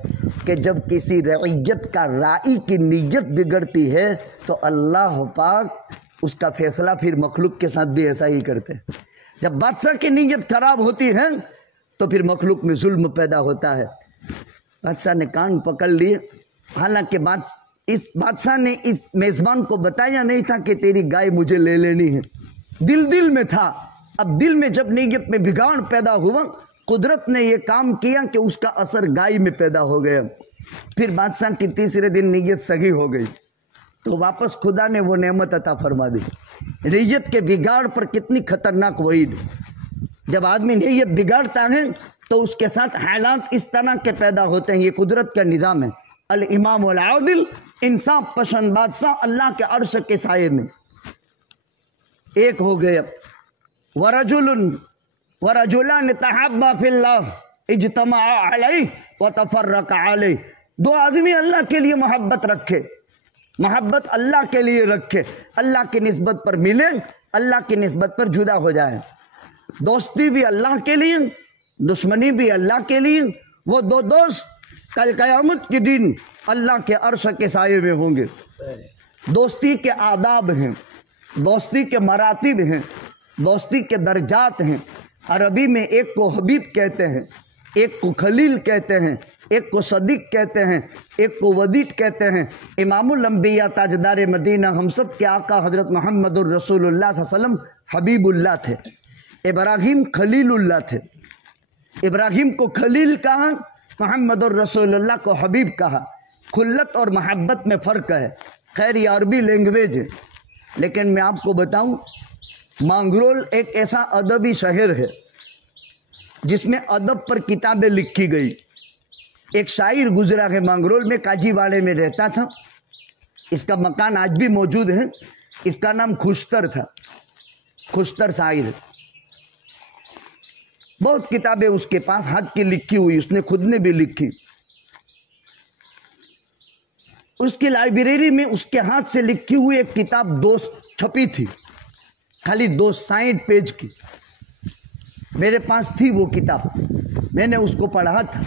کہ جب کسی رعیت کا رائی کی نیت بگڑتی ہے تو اللہ پاک اس کا فیصلہ پھر مخلوق کے ساتھ بھی ایسا ہی کرتے ہیں۔ جب بادشاہ کی نیت خراب ہوتی ہے تو پھر مخلوق میں ظلم پیدا ہوتا ہے۔ بادشاہ نے کان پکڑ لیے، حالانکہ اس بادشاہ نے اس میزبان کو بتایا نہیں تھا کہ تیری گائے مجھے لے لینی ہے، دل میں تھا۔ اب دل میں جب نیت میں بگاڑ پیدا ہوا، قدرت نے یہ کام کیا کہ اس کا اثر گائے میں پیدا ہو گیا۔ پھر بادشاہ کی تیسرے دن نیت صحیح ہو گئی تو واپس خدا نے وہ نعمت عطا فرما دی۔ نیت کے بگاڑ پر کتنی خطرناک وعید! جب آدمی نیت بگاڑتا ہے تو اس کے ساتھ حالات اس طرح کے پیدا ہوتے ہیں، یہ قدرت کا نظام ہے۔ الامام العادل، انصاف پسند بادشاہ اللہ کے عرش کے سائے میں ایک ہو گیا۔ ورجلان تحابا فی اللہ اجتمعا علیہ وتفرقا علیہ، دو آدمی اللہ کے لیے محبت رکھے، محبت اللہ کے لیے رکھے، اللہ کی نسبت پر ملے، اللہ کی نسبت پر جدا ہو جائے۔ دوستی بھی اللہ کے لیے، دشمنی بھی اللہ کے لیے، وہ دو دوست کل قیامت کے دن اللہ کے عرش کے سائے میں ہوں گے۔ دوستی کے آداب ہیں، دوستی کے مراتب ہیں، دوستی کے درجات ہیں۔ عربی میں ایک کو حبیب کہتے ہیں، ایک کو خلیل کہتے ہیں، ایک کو صدیق کہتے ہیں، ایک کو ودیع کہتے ہیں۔ امام الانبیاء تاجدار مدینہ ہم سب کے آقا حضرت محمد الرسول اللہ صلی اللہ علیہ وسلم حبیب اللہ تھے، ابراہیم خلیل اللہ تھے۔ ابراہیم کو خلیل کہا، محمد الرسول اللہ کو حبیب کہا۔ خلت اور محبت میں فرق ہے، خیر یہ عربی لینگویج ہے۔ لیکن میں آپ کو بتاؤں، مانگرول ایک ایسا ادبی شہر ہے جس میں ادب پر کتابیں لکھی گئی۔ ایک شاعر گزرا ہے مانگرول میں، کاجی واڑے میں رہتا تھا، اس کا مکان آج بھی موجود ہے، اس کا نام خوشتر تھا، خوشتر شاعر۔ بہت کتابیں اس کے پاس ہاتھ کی لکھی ہوئی، اس نے خود نے بھی لکھی۔ اس کی لائبریری میں اس کے ہاتھ سے لکھی ہوئی ایک کتاب دوست چھپی تھی، خالی 260 پیج کی۔ میرے پاس تھی وہ کتاب، میں نے اس کو پڑھا تھا۔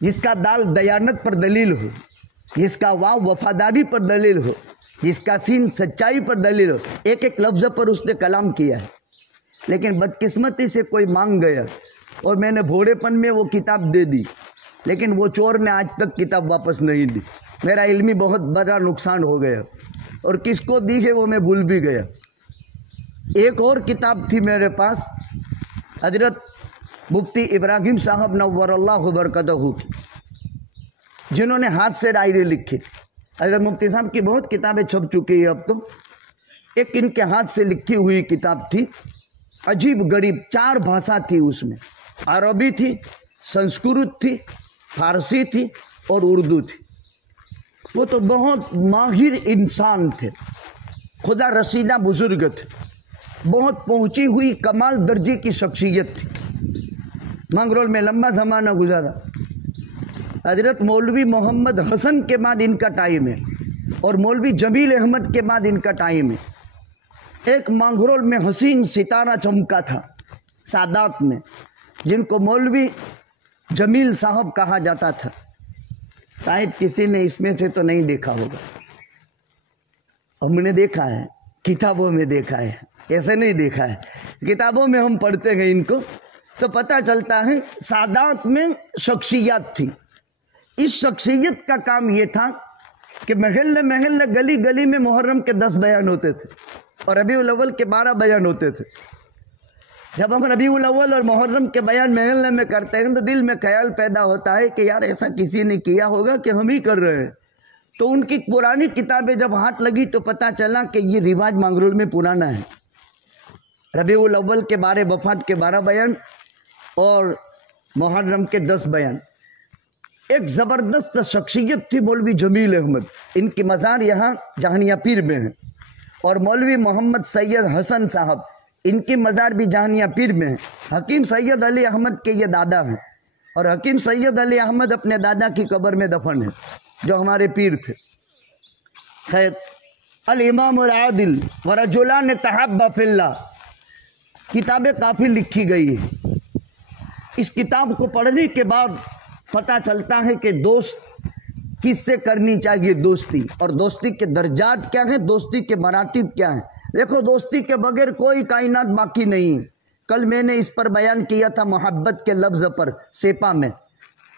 جس کا دال دیانت پر دلیل ہو، جس کا واو وفاداری پر دلیل ہو، جس کا سین سچائی پر دلیل ہو، ایک ایک لفظ پر اس نے کلام کیا ہے۔ لیکن بدقسمتی سے کوئی مانگ گیا اور میں نے بھوڑے پن میں وہ کتاب دے دی، لیکن وہ چور نے آج تک کتاب واپس نہیں دی۔ میرا علمی بہت بڑا نقصان ہو گیا، اور کس کو دی ہے وہ میں بھول بھی گیا۔ ایک اور کتاب تھی میرے پاس، حضرت مفتی ابراہیم صاحب نور اللہ برکتہ کی، جنہوں نے ہاتھ سے ڈائری لکھی تھی۔ حضرت مفتی صاحب کی بہت کتابیں چھپ چکی ہیں اب تو، ایک ان کے ہاتھ سے لکھی ہوئی کتاب تھی، عجیب غریب، 4 بھاشا تھی اس میں، عربی تھی، سنسکرت تھی، فارسی تھی اور اردو تھی۔ وہ تو بہت ماہر انسان تھے، خدا رسیدہ بزرگ تھے، بہت پہنچی ہوئی کمال درجے کی شخصیت تھی۔ مانگرول میں لمبا زمانہ گزارا۔ حضرت مولوی محمد حسن کے بعد ان کا ٹائم ہے، اور مولوی جمیل احمد کے بعد ان کا ٹائم ہے۔ ایک مانگرول میں حسین ستارہ چمکا تھا سادات میں، جن کو مولوی جمیل صاحب کہا جاتا تھا۔ شاید کسی نے اس میں سے تو نہیں دیکھا ہوگا، ہم نے دیکھا ہے، کتابوں میں دیکھا ہے، ایسے نہیں دیکھا ہے، کتابوں میں ہم پڑھتے ہیں ان کو تو پتہ چلتا ہے سادات میں شخصیات تھی۔ اس شخصیت کا کام یہ تھا کہ محلے محلے گلی گلی میں محرم کے 10 بیان ہوتے تھے اور ربیع الاول کے 12 بیان ہوتے تھے۔ جب ہم ربیع الاول اور محرم کے بیان محلے میں کرتے ہیں تو دل میں خیال پیدا ہوتا ہے کہ یار ایسا کسی نے کیا ہوگا کہ ہم ہی کر رہے ہیں، تو उनकी पुरानी किताबें जब हाथ लगी तो पता चला कि ये रिवाज मांगरोल में पुराना है। रबीउल अव्वल के 12 वफात के 12 बयान और मुहर्रम के 10 बयान। एक ज़बरदस्त शख्सियत थी मौलवी जमील अहमद, इनकी मज़ार यहाँ जहानिया पीर में है। और मौलवी मोहम्मद सैयद हसन साहब, इनकी मज़ार भी जहानिया पीर में है। हकीम सैयद अली अहमद के ये दादा हैं और हकीम सैयद अली अहमद अपने दादा की कब्र में दफन है जो हमारे पीर थे। खैर, अल इमाम अल आदिल व रजुलान तहब्बा फिल्लाह किताबें काफ़ी लिखी गई है। इस किताब को पढ़ने के बाद पता चलता है कि दोस्त किससे करनी चाहिए दोस्ती, और दोस्ती के दर्जात क्या हैं, दोस्ती के मरातिब क्या हैं। देखो, दोस्ती के बगैर कोई कायनात बाकी नहीं है। कल मैंने इस पर बयान किया था मोहब्बत के लफ्ज़ पर सेपा में,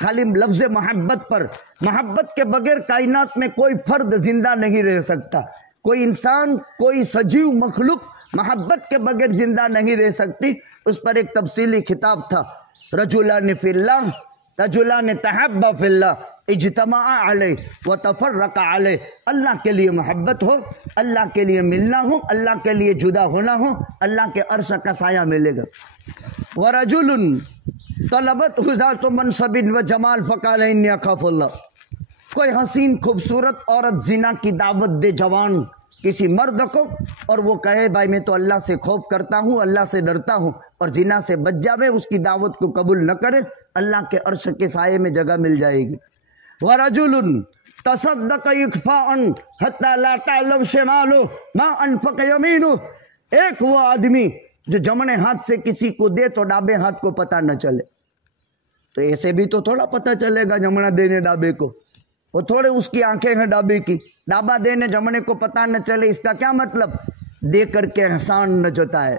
खाली लफ्ज़ मोहब्बत पर। मोहब्बत के बगैर कायनात में कोई फर्द जिंदा नहीं रह सकता, कोई इंसान, कोई सजीव मखलूक मोहब्बत के बगैर जिंदा नहीं रह सकती। उस पर एक तफसीली खिताब था, रजुलान फिल्लाह रजुलान तहब्बा फिल्लाह इज्तमा अलैह व तफर्रका अलैह। अल्लाह के लिए मोहब्बत हो, अल्लाह के लिए मिलना हो, अल्लाह के लिए जुदा होना हो, अल्लाह के अर्श का साया मिलेगा। व रजुलुन तलबत हुज़ातु मनसबिन व जमाल फ़क़ाल इन्नी अख़ाफ़ुल्लाह। कोई हसीन खूबसूरत औरत जिना की दावत दे जवान किसी मर्द को, और वो कहे भाई मैं तो अल्लाह से खौफ करता हूँ, अल्लाह से डरता हूँ, और जिना से बच जावे, उसकी दावत को कबूल न करे, अल्लाह के अर्श के साये में जगह मिल जाएगी। वरजुलुन तसद्दक़ इख़फ़ाअन हत्ता ला तअलम शिमालुहु मा अनफ़क़ यमीनुहु। एक वो आदमी जो जमने हाथ से किसी को दे तो डाबे हाथ को पता न चले। तो ऐसे भी तो थोड़ा पता चलेगा जमना देने डाबे को, वो थोड़े उसकी आंखें हैं डाबे की, डाबा देने जमने को पता न चले। इसका क्या मतलब? दे करके एहसान न जताए,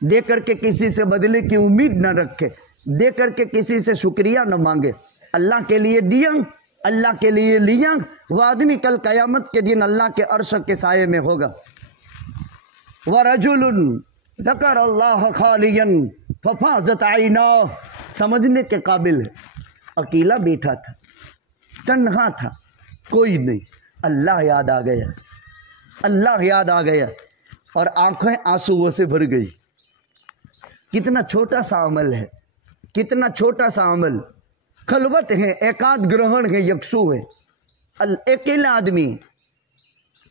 दे करके किसी से बदले की उम्मीद न रखे, दे करके किसी से शुक्रिया न मांगे। अल्लाह के लिए दिया, अल्लाह के लिए लिया, वह आदमी कल कयामत के दिन अल्लाह के अर्श के साये में होगा। वरजुलुन ज़कर अल्लाह खालियन फफाज़त ऐनाहु। समझने के काबिल है। अकेला बैठा था, तन्हा था, कोई नहीं, अल्लाह याद आ गया, अल्लाह याद आ गया और आंखें आंसुओं से भर गई। कितना छोटा सा अमल है, कितना छोटा सा अमल। खलवत है, एकांत ग्रहण है, यकसू है। अकेला आदमी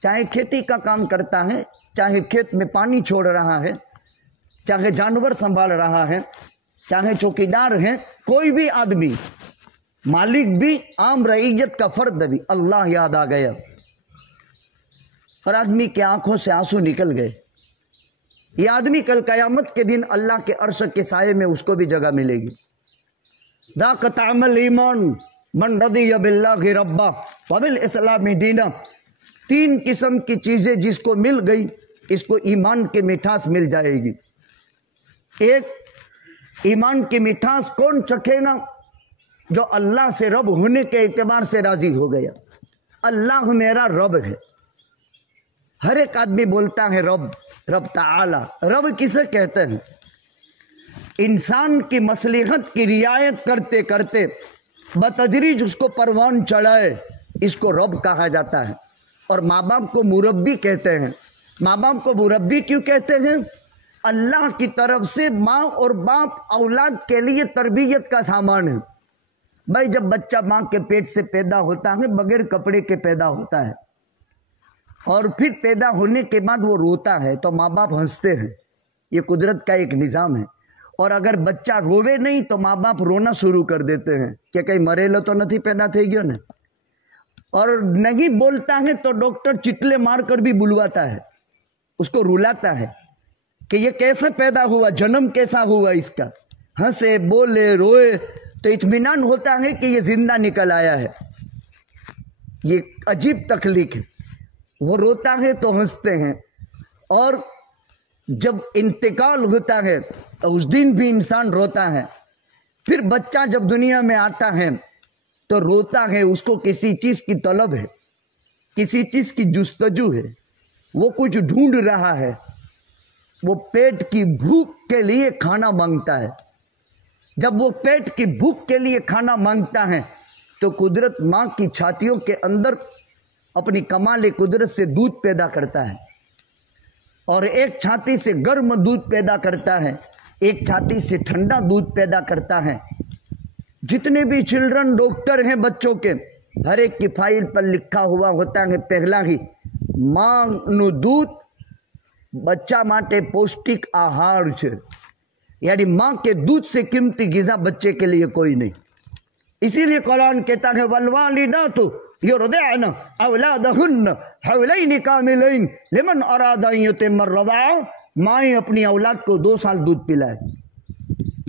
चाहे खेती का काम करता है, चाहे खेत में पानी छोड़ रहा है, चाहे जानवर संभाल रहा है, चाहे चौकीदार है, कोई भी आदमी, मालिक भी, आम रईयत का फर्द भी, अल्लाह याद आ गया और आदमी के आंखों से आंसू निकल गए। ये आदमी कल कयामत के दिन अल्लाह के अर्श के साये में उसको भी जगह मिलेगी। ज़ाक़ तअमल ईमान मन रदिया बिल्लाहि रब्बा व बिल इस्लामी दीना। 3 किस्म की चीजें जिसको मिल गई, इसको ईमान की मिठास मिल जाएगी। एक, ईमान की मिठास कौन चखेगा? जो अल्लाह से रब होने के एतबार से राजी हो गया। अल्लाह मेरा रब है। हर एक आदमी बोलता है रब, रब ताला। रब किसे कहते हैं? इंसान की मसलिहत की रियायत करते करते बतदरीज उसको परवान चढ़ाए, इसको रब कहा जाता है। और माँ बाप को मुरब्बी कहते हैं। माँ बाप को मुरब्बी क्यों कहते हैं? अल्लाह की तरफ से माँ और बाप औलाद के लिए तरबियत का सामान है। भाई, जब बच्चा माँ के पेट से पैदा होता है, बगैर कपड़े के पैदा होता है, और फिर पैदा होने के बाद वो रोता है तो माँ बाप हंसते हैं। ये कुदरत का एक निज़ाम है। और अगर बच्चा रोवे नहीं तो माँ बाप रोना शुरू कर देते हैं कि कहीं मरेलो तो नहीं पैदा થઈ ગયો ने। और नहीं बोलता है तो डॉक्टर चिटले मार कर भी बुलवाता है, उसको रुलाता है कि ये कैसे पैदा हुआ, जन्म कैसा हुआ इसका। हंसे, बोले, रोए तो इत्मीनान होता है कि ये जिंदा निकल आया है। ये अजीब तख्लीक है। वो रोता है तो हंसते हैं, और जब इंतकाल होता है तो उस दिन भी इंसान रोता है। फिर बच्चा जब दुनिया में आता है तो रोता है, उसको किसी चीज की तलब है, किसी चीज की जुस्तजू है, वो कुछ ढूंढ रहा है, वो पेट की भूख के लिए खाना मांगता है। जब वो पेट की भूख के लिए खाना मांगता है तो कुदरत माँ की छातियों के अंदर अपनी कमाल कुदरत से दूध पैदा करता है और एक छाती से गर्म दूध पैदा करता है, एक छाती से ठंडा दूध पैदा करता है। जितने भी चिल्ड्रन डॉक्टर हैं बच्चों के, हर एक की फाइल पर लिखा हुआ होता है पहला ही, मां दूध बच्चा माटे पौष्टिक आहार है, यानी मां के दूध से कीमती गिज़ा बच्चे के लिए कोई नहीं। इसीलिए कुरान कहता है वलवालिदातु युरदिअन औलादहुन्न हौलैन कामिलैन लिमन अरादा अन युतिम्म अर्रज़ाअ। माएँ अपनी औलाद को 2 साल दूध पिलाए,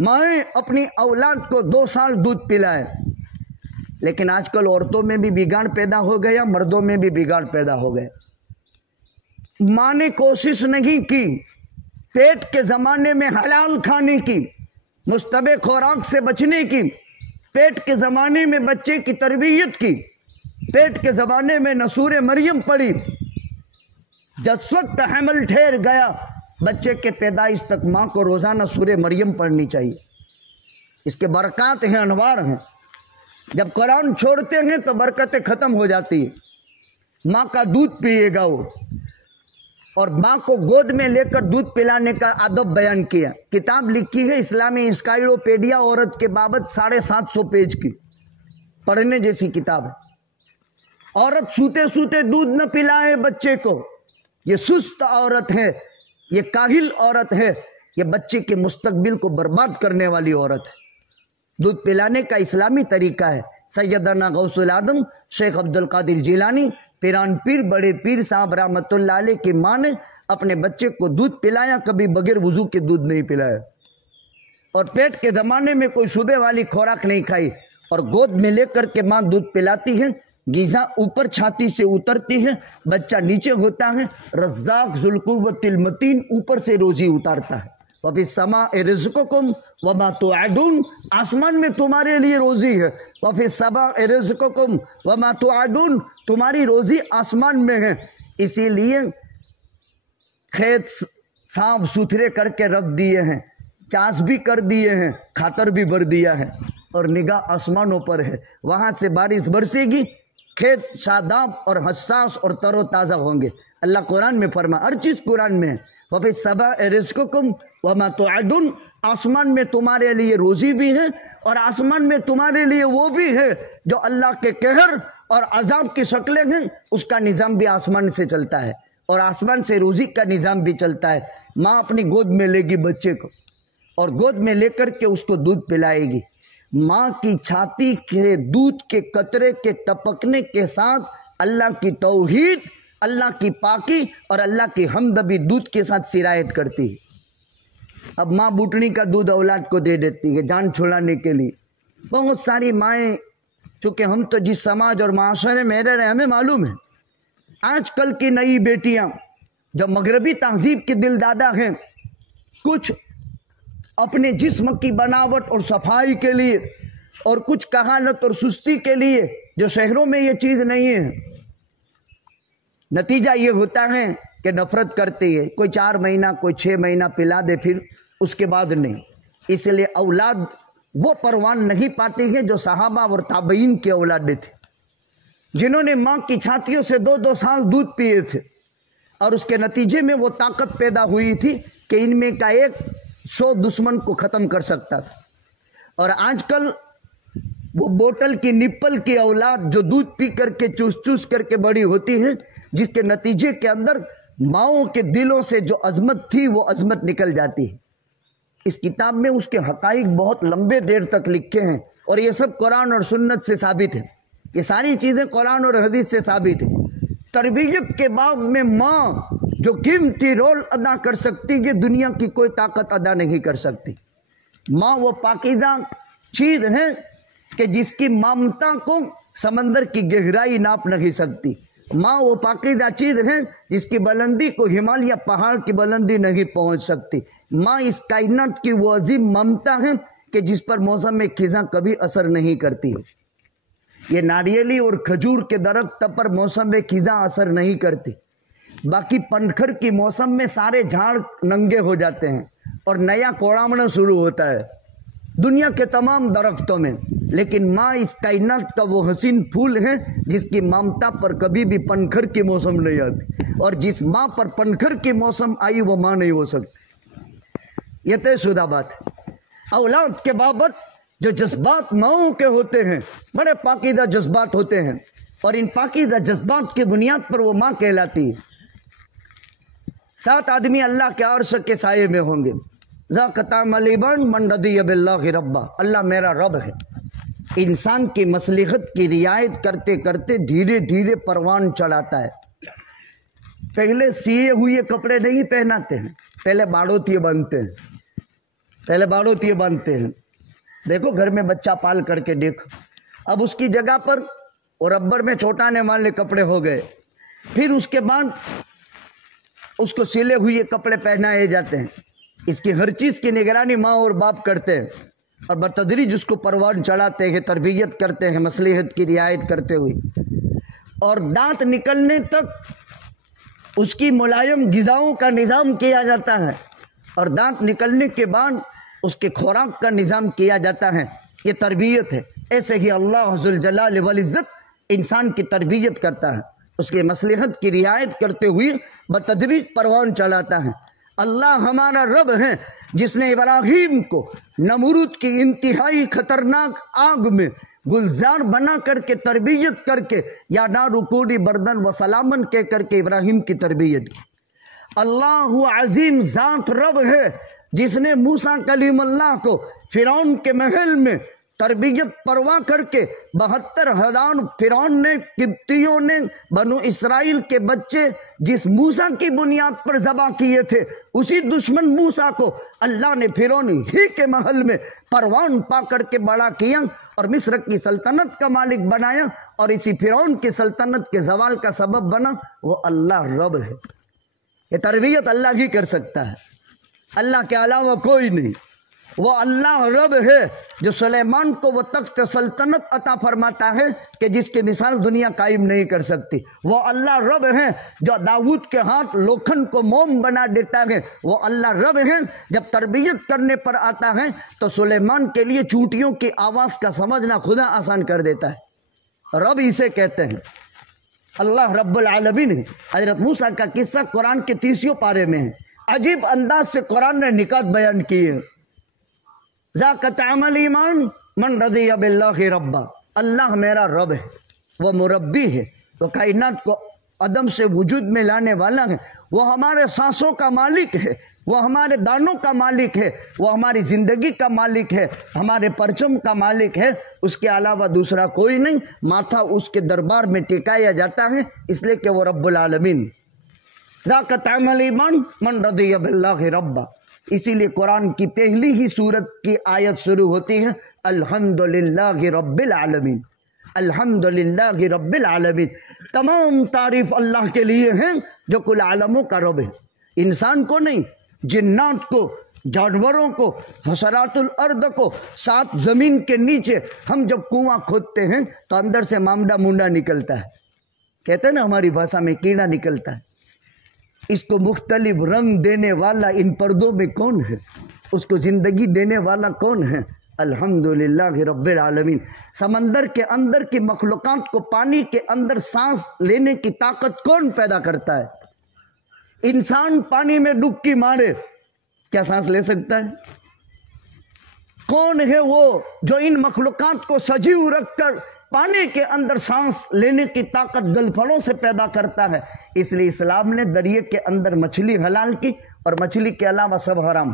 माएँ अपनी औलाद को 2 साल दूध पिलाए। लेकिन आजकल औरतों में भी बिगाड़ पैदा हो गया, मर्दों में भी बिगाड़ पैदा हो गया। माँ ने कोशिश नहीं की पेट के ज़माने में हलाल खाने की, मुश्तबे खुराक से बचने की, पेट के ज़माने में बच्चे की तरबियत की, पेट के ज़माने में नसूर मरियम पड़ी। जिस वक्त हमल ठहर गया, बच्चे के पैदाइश तक माँ को रोज़ाना सूरे मरियम पढ़नी चाहिए। इसके बरक़ात हैं, अनवार हैं। जब कुरान छोड़ते हैं तो बरकतें ख़त्म हो जाती है। माँ का दूध पिएगा वो, और माँ को गोद में लेकर दूध पिलाने का अदब बयान किया। किताब लिखी है इस्लामी इंसाइक्लोपीडिया औरत के बाबत 750 पेज की, पढ़ने जैसी किताब है। औरत सूते सूते दूध न पिलाए बच्चे को, ये सुस्त औरत है, ये काहिल औरत है, ये बच्चे के मुस्तकबिल को बर्बाद करने वाली औरत है। दूध पिलाने का इस्लामी तरीका है। सैयदना गौसुल आदम शेख अब्दुल कादिर जिलानी पिरान पीर बड़े पीर साहब रहमतुल्लाह अलैह की माँ ने अपने बच्चे को दूध पिलाया, कभी बगैर वजू के दूध नहीं पिलाया, और पेट के ज़माने में कोई शुबे वाली खुराक नहीं खाई, और गोद में लेकर के माँ दूध पिलाती है। गिज़ा ऊपर छाती से उतरती है, बच्चा नीचे होता है। रज़्ज़ाक़ ज़ुल कुव्वतिल मतीन ऊपर से रोजी उतारता है। वफ़िस समाइ रिज़्क़ुकुम वमा तुअदून, आसमान में तुम्हारे लिए रोजी है। वफ़िस समाइ रिज़्क़ुकुम वमा तुअदून, तुम्हारी रोजी आसमान में है। इसीलिए खेत साफ सुथरे करके रख दिए हैं, चास भी कर दिए हैं, खातर भी भर दिया है, और निगाह आसमानों पर है। वहाँ से बारिश बरसेगी, खेत शादाब और हसास और तरोताज़ा होंगे। अल्लाह कुरान में फरमा, हर चीज़ कुरान में है। वफ़िस समाइ रिज़्क़ुकुम वमा तुअदून, आसमान में तुम्हारे लिए रोजी भी है, और आसमान में तुम्हारे लिए वो भी है जो अल्लाह के कहर और अजाब की शक्लें हैं, उसका निज़ाम भी आसमान से चलता है, और आसमान से रोजी का निज़ाम भी चलता है। माँ अपनी गोद में लेगी बच्चे को, और गोद में लेकर के उसको दूध पिलाएगी। माँ की छाती के दूध के कतरे के टपकने के साथ अल्लाह की तौहीद, अल्लाह की पाकी और अल्लाह की हमद भी दूध के साथ सिरायत करती है। अब माँ बूटनी का दूध औलाद को दे देती है जान छुड़ाने के लिए। बहुत सारी माएँ, चूँकि हम तो जिस समाज और माशरे में रह रहे हमें मालूम है, आजकल की नई बेटियाँ जो मगरबी तहजीब की दिलदादा हैं, कुछ अपने जिस्म की बनावट और सफाई के लिए, और कुछ कहालत और सुस्ती के लिए, जो शहरों में ये चीज़ नहीं है, नतीजा ये होता है कि नफरत करती है। कोई 4 महीना, कोई 6 महीना पिला दे, फिर उसके बाद नहीं। इसलिए औलाद वो परवान नहीं पाती है जो सहाबा और ताबईन की औलादें थी, जिन्होंने माँ की छातियों से 2-2 साल दूध पिए थे, और उसके नतीजे में वो ताकत पैदा हुई थी कि इनमें का एक 100 दुश्मन को ख़त्म कर सकता था। और आजकल वो बोतल की निप्पल की औलाद जो दूध पी करके चूस चूस करके बड़ी होती है, जिसके नतीजे के अंदर माओं के दिलों से जो अजमत थी वो अजमत निकल जाती है। इस किताब में उसके हकाइक बहुत लंबे देर तक लिखे हैं, और ये सब कुरान और सुन्नत से साबित है। ये सारी चीज़ें कुरान और हदीस से साबित है। तरबियत के बाब में माँ जो कीमती रोल अदा कर सकती है, दुनिया की कोई ताकत अदा नहीं कर सकती। माँ वो पाकीज़ा चीज़ है कि जिसकी ममता को समंदर की गहराई नाप नहीं सकती। माँ वो पाकीज़ा चीज़ है जिसकी बुलंदी को हिमालय पहाड़ की बुलंदी नहीं पहुँच सकती। माँ इस कायनात की वो अजीम ममता है कि जिस पर मौसम में खिज़ां कभी असर नहीं करती है। ये नारियली और खजूर के दरख्त पर मौसम में खिज़ां असर नहीं करती, बाकी पनखर की मौसम में सारे झाड़ नंगे हो जाते हैं और नया कोड़ामना शुरू होता है दुनिया के तमाम दरख्तों में। لیکن ماں اس کائنات کا وہ حسین پھول ہے جس کی ممتا پر کبھی بھی پنکھر کی موسم نہیں آتی، اور جس ماں پر پنکھر کی موسم آئی وہ ماں نہیں ہو سکتی۔ یہ طے شدہ بات ہے۔ اولاد کے بابت جو جذبات ماؤں کے ہوتے ہیں بڑے پاکیزہ جذبات ہوتے ہیں، اور ان پاکیزہ جذبات کی بنیاد پر وہ ماں کہلاتی ہے۔ 7 آدمی اللہ کے عرش کے سائے میں ہوں گے۔ ذاق طعم الایمان من رضی باللہ ربا، اللہ میرا رب ہے۔ انسان کی مصلحت کی رعایت کرتے کرتے دھیرے دھیرے پروان چڑھاتا ہے۔ پہلے سیے ہوئے کپڑے نہیں پہناتے ہیں، پہلے باڑوتیے باندھتے ہیں، پہلے باڑوتیے باندھتے ہیں۔ دیکھو گھر میں بچہ پال کر کے دیکھو، اب اس کی جگہ پر اور ربر میں چوٹانے والے کپڑے ہو گئے، پھر اس کے بعد اس کو سلے ہوئے کپڑے پہنائے جاتے ہیں۔ اس کی ہر چیز کی نگرانی ماں اور باپ کرتے ہیں، اور بتدریج اس کو پروان چڑھاتے ہیں، تربیت کرتے ہیں مصلحت کی رعایت کرتے ہوئے، اور دانت نکلنے تک اس کی ملائم غذاؤں کا نظام کیا جاتا ہے، اور دانت نکلنے کے بعد اس کے خوراک کا نظام کیا جاتا ہے۔ یہ تربیت ہے۔ ایسے ہی اللہ ذوالجلال والعزت انسان کی تربیت کرتا ہے، اس کی مصلحت کی رعایت کرتے ہوئے بتدریج پروان چڑھاتا ہے۔ اللہ ہمارا رب ہے جس نے ابراہیم کو نمرود کی انتہائی خطرناک آگ میں گلزار بنا کر کے تربیت کر کے یا نار کونی بردن و سلامن کہہ کر کے ابراہیم کی تربیت کی۔ اللہ عظیم ذات رب ہے جس نے موسیٰ کلیم اللہ کو فرعون کے محل میں تربیت پروا کر کے 72,000 فرعون نے، قبطیوں نے، بنو اسرائیل کے بچے جس موسیٰ کی بنیاد پر ذبح کیے تھے، اسی دشمن موسیٰ کو اللہ نے فرعون ہی کے محل میں پروان پا کر کے بڑا کیا اور مصر کی سلطنت کا مالک بنایا، اور اسی فرعون کی سلطنت کے زوال کا سبب بنا۔ وہ اللہ رب ہے۔ یہ تربیت اللہ ہی کر سکتا ہے، اللہ کے علاوہ کوئی نہیں۔ وہ اللہ رب ہے جو سلیمان کو وہ تخت سلطنت عطا فرماتا ہے کہ جس کی مثال دنیا قائم نہیں کر سکتی۔ وہ اللہ رب ہے جو داؤد کے ہاتھ لوکھن کو موم بنا دیتا ہے۔ وہ اللہ رب ہے جب تربیت کرنے پر آتا ہے تو سلیمان کے لیے چونٹیوں کی آواز کا سمجھنا خدا آسان کر دیتا ہے۔ رب اسے کہتے ہیں، اللہ رب العالمین ہے۔ حضرت موسیٰ کا قصہ قرآن کے 30 پارے میں ہے۔ عجیب انداز سے قرآن نے نکات بیان کیے۔ ذاق طعم الایمان من رضی باللہ ربا، اللہ میرا رب ہے، وہ مربی ہے، وہ کائنات کو عدم سے وجود میں لانے والا ہے، وہ ہمارے سانسوں کا مالک ہے، وہ ہمارے دانوں کا مالک ہے، وہ ہماری زندگی کا مالک ہے، ہمارے پرچم کا مالک ہے، اس کے علاوہ دوسرا کوئی نہیں۔ ماتھا اس کے دربار میں ٹکایا جاتا ہے اس لیے کہ وہ رب العالمین۔ ذاق طعم الایمان من رضی باللہ ربا، اسی لیے قرآن کی پہلی ہی سورت کی آیت شروع ہوتی ہے الحمدللہ رب العالمین، الحمدللہ رب العالمین۔ تمام تعریف اللہ کے لیے ہیں جو کل عالموں کا رب ہے، انسان کو نہیں، جنات کو، جانوروں کو، حشرات الارض کو۔ 7 زمین کے نیچے ہم جب کنواں کھودتے ہیں تو اندر سے مامڈا مونڈا نکلتا ہے، کہتے ہیں نا ہماری بھاشا میں کیڑا نکلتا ہے۔ اس کو مختلف رنگ دینے والا ان پردوں میں کون ہے؟ اس کو زندگی دینے والا کون ہے؟ الحمدللہ رب العالمین۔ سمندر کے اندر کی مخلوقات کو پانی کے اندر سانس لینے کی طاقت کون پیدا کرتا ہے؟ انسان پانی میں ڈبکی مارے کیا سانس لے سکتا ہے؟ کون ہے وہ جو ان مخلوقات کو سجیو رکھ کر پانی کے اندر سانس لینے کی طاقت گلفڑوں سے پیدا کرتا ہے؟ اس لیے اسلام نے دریا کے اندر مچھلی حلال کی، اور مچھلی کے علاوہ سب حرام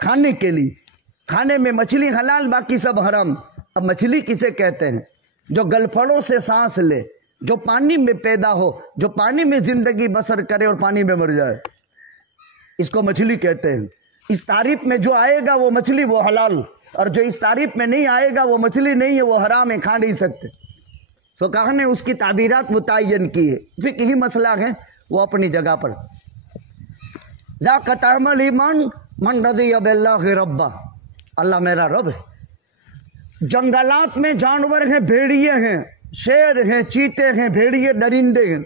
کھانے کے لیے۔ کھانے میں مچھلی حلال، باقی سب حرام۔ اب مچھلی کسے کہتے ہیں؟ جو گلفڑوں سے سانس لے، جو پانی میں پیدا ہو، جو پانی میں زندگی بسر کرے اور پانی میں مر جائے، اس کو مچھلی کہتے ہیں۔ اس تعریف میں جو آئے گا وہ مچھلی، وہ حلال، اور جو اس تعریف میں نہیں آئے گا وہ مچھلی نہیں ہے، وہ حرام ہے، کھا نہیں سکتے۔ تو کہا نے اس کی تعبیرات متعین کی ہے، فقہی مسئلہ ہے وہ اپنی جگہ پر۔ ذاق طعم الایمان من رضی باللہ ربا، اللہ میرا رب ہے۔ جنگلات میں جانور ہیں، بھیڑیے ہیں، شیر ہیں، چیتے ہیں، بھیڑیے درندے ہیں۔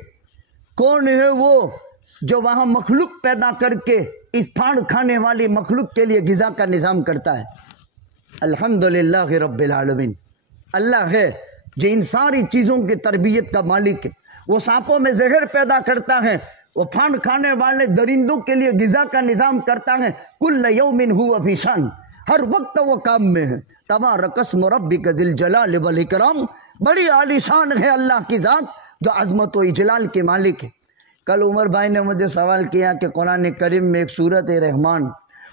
کون ہے وہ جو وہاں مخلوق پیدا کر کے اس پھاڑ کھانے والی مخلوق کے لیے غذا کا نظام کرتا ہے؟ الحمدللہ رب العالمین. اللہ ہے جو ان ساری چیزوں کی تربیت کا مالک ہے. وہ سانپوں میں زہر پیدا کرتا ہے, وہ پھاند کھانے والے درندوں کے لیے غذا کا نظام کرتا ہے. کل یوم ہوا فی شان, ہر وقت وہ کام میں ہے. تبارک اسم ربک ذی الجلال والاکرام, بڑی عالی شان ہے اللہ کی ذات جو عظمت و اجلال کے مالک ہے. کل عمر بھائی نے مجھے سوال کیا کہ قرآن کریم میں ایک سورت ہے رحمان,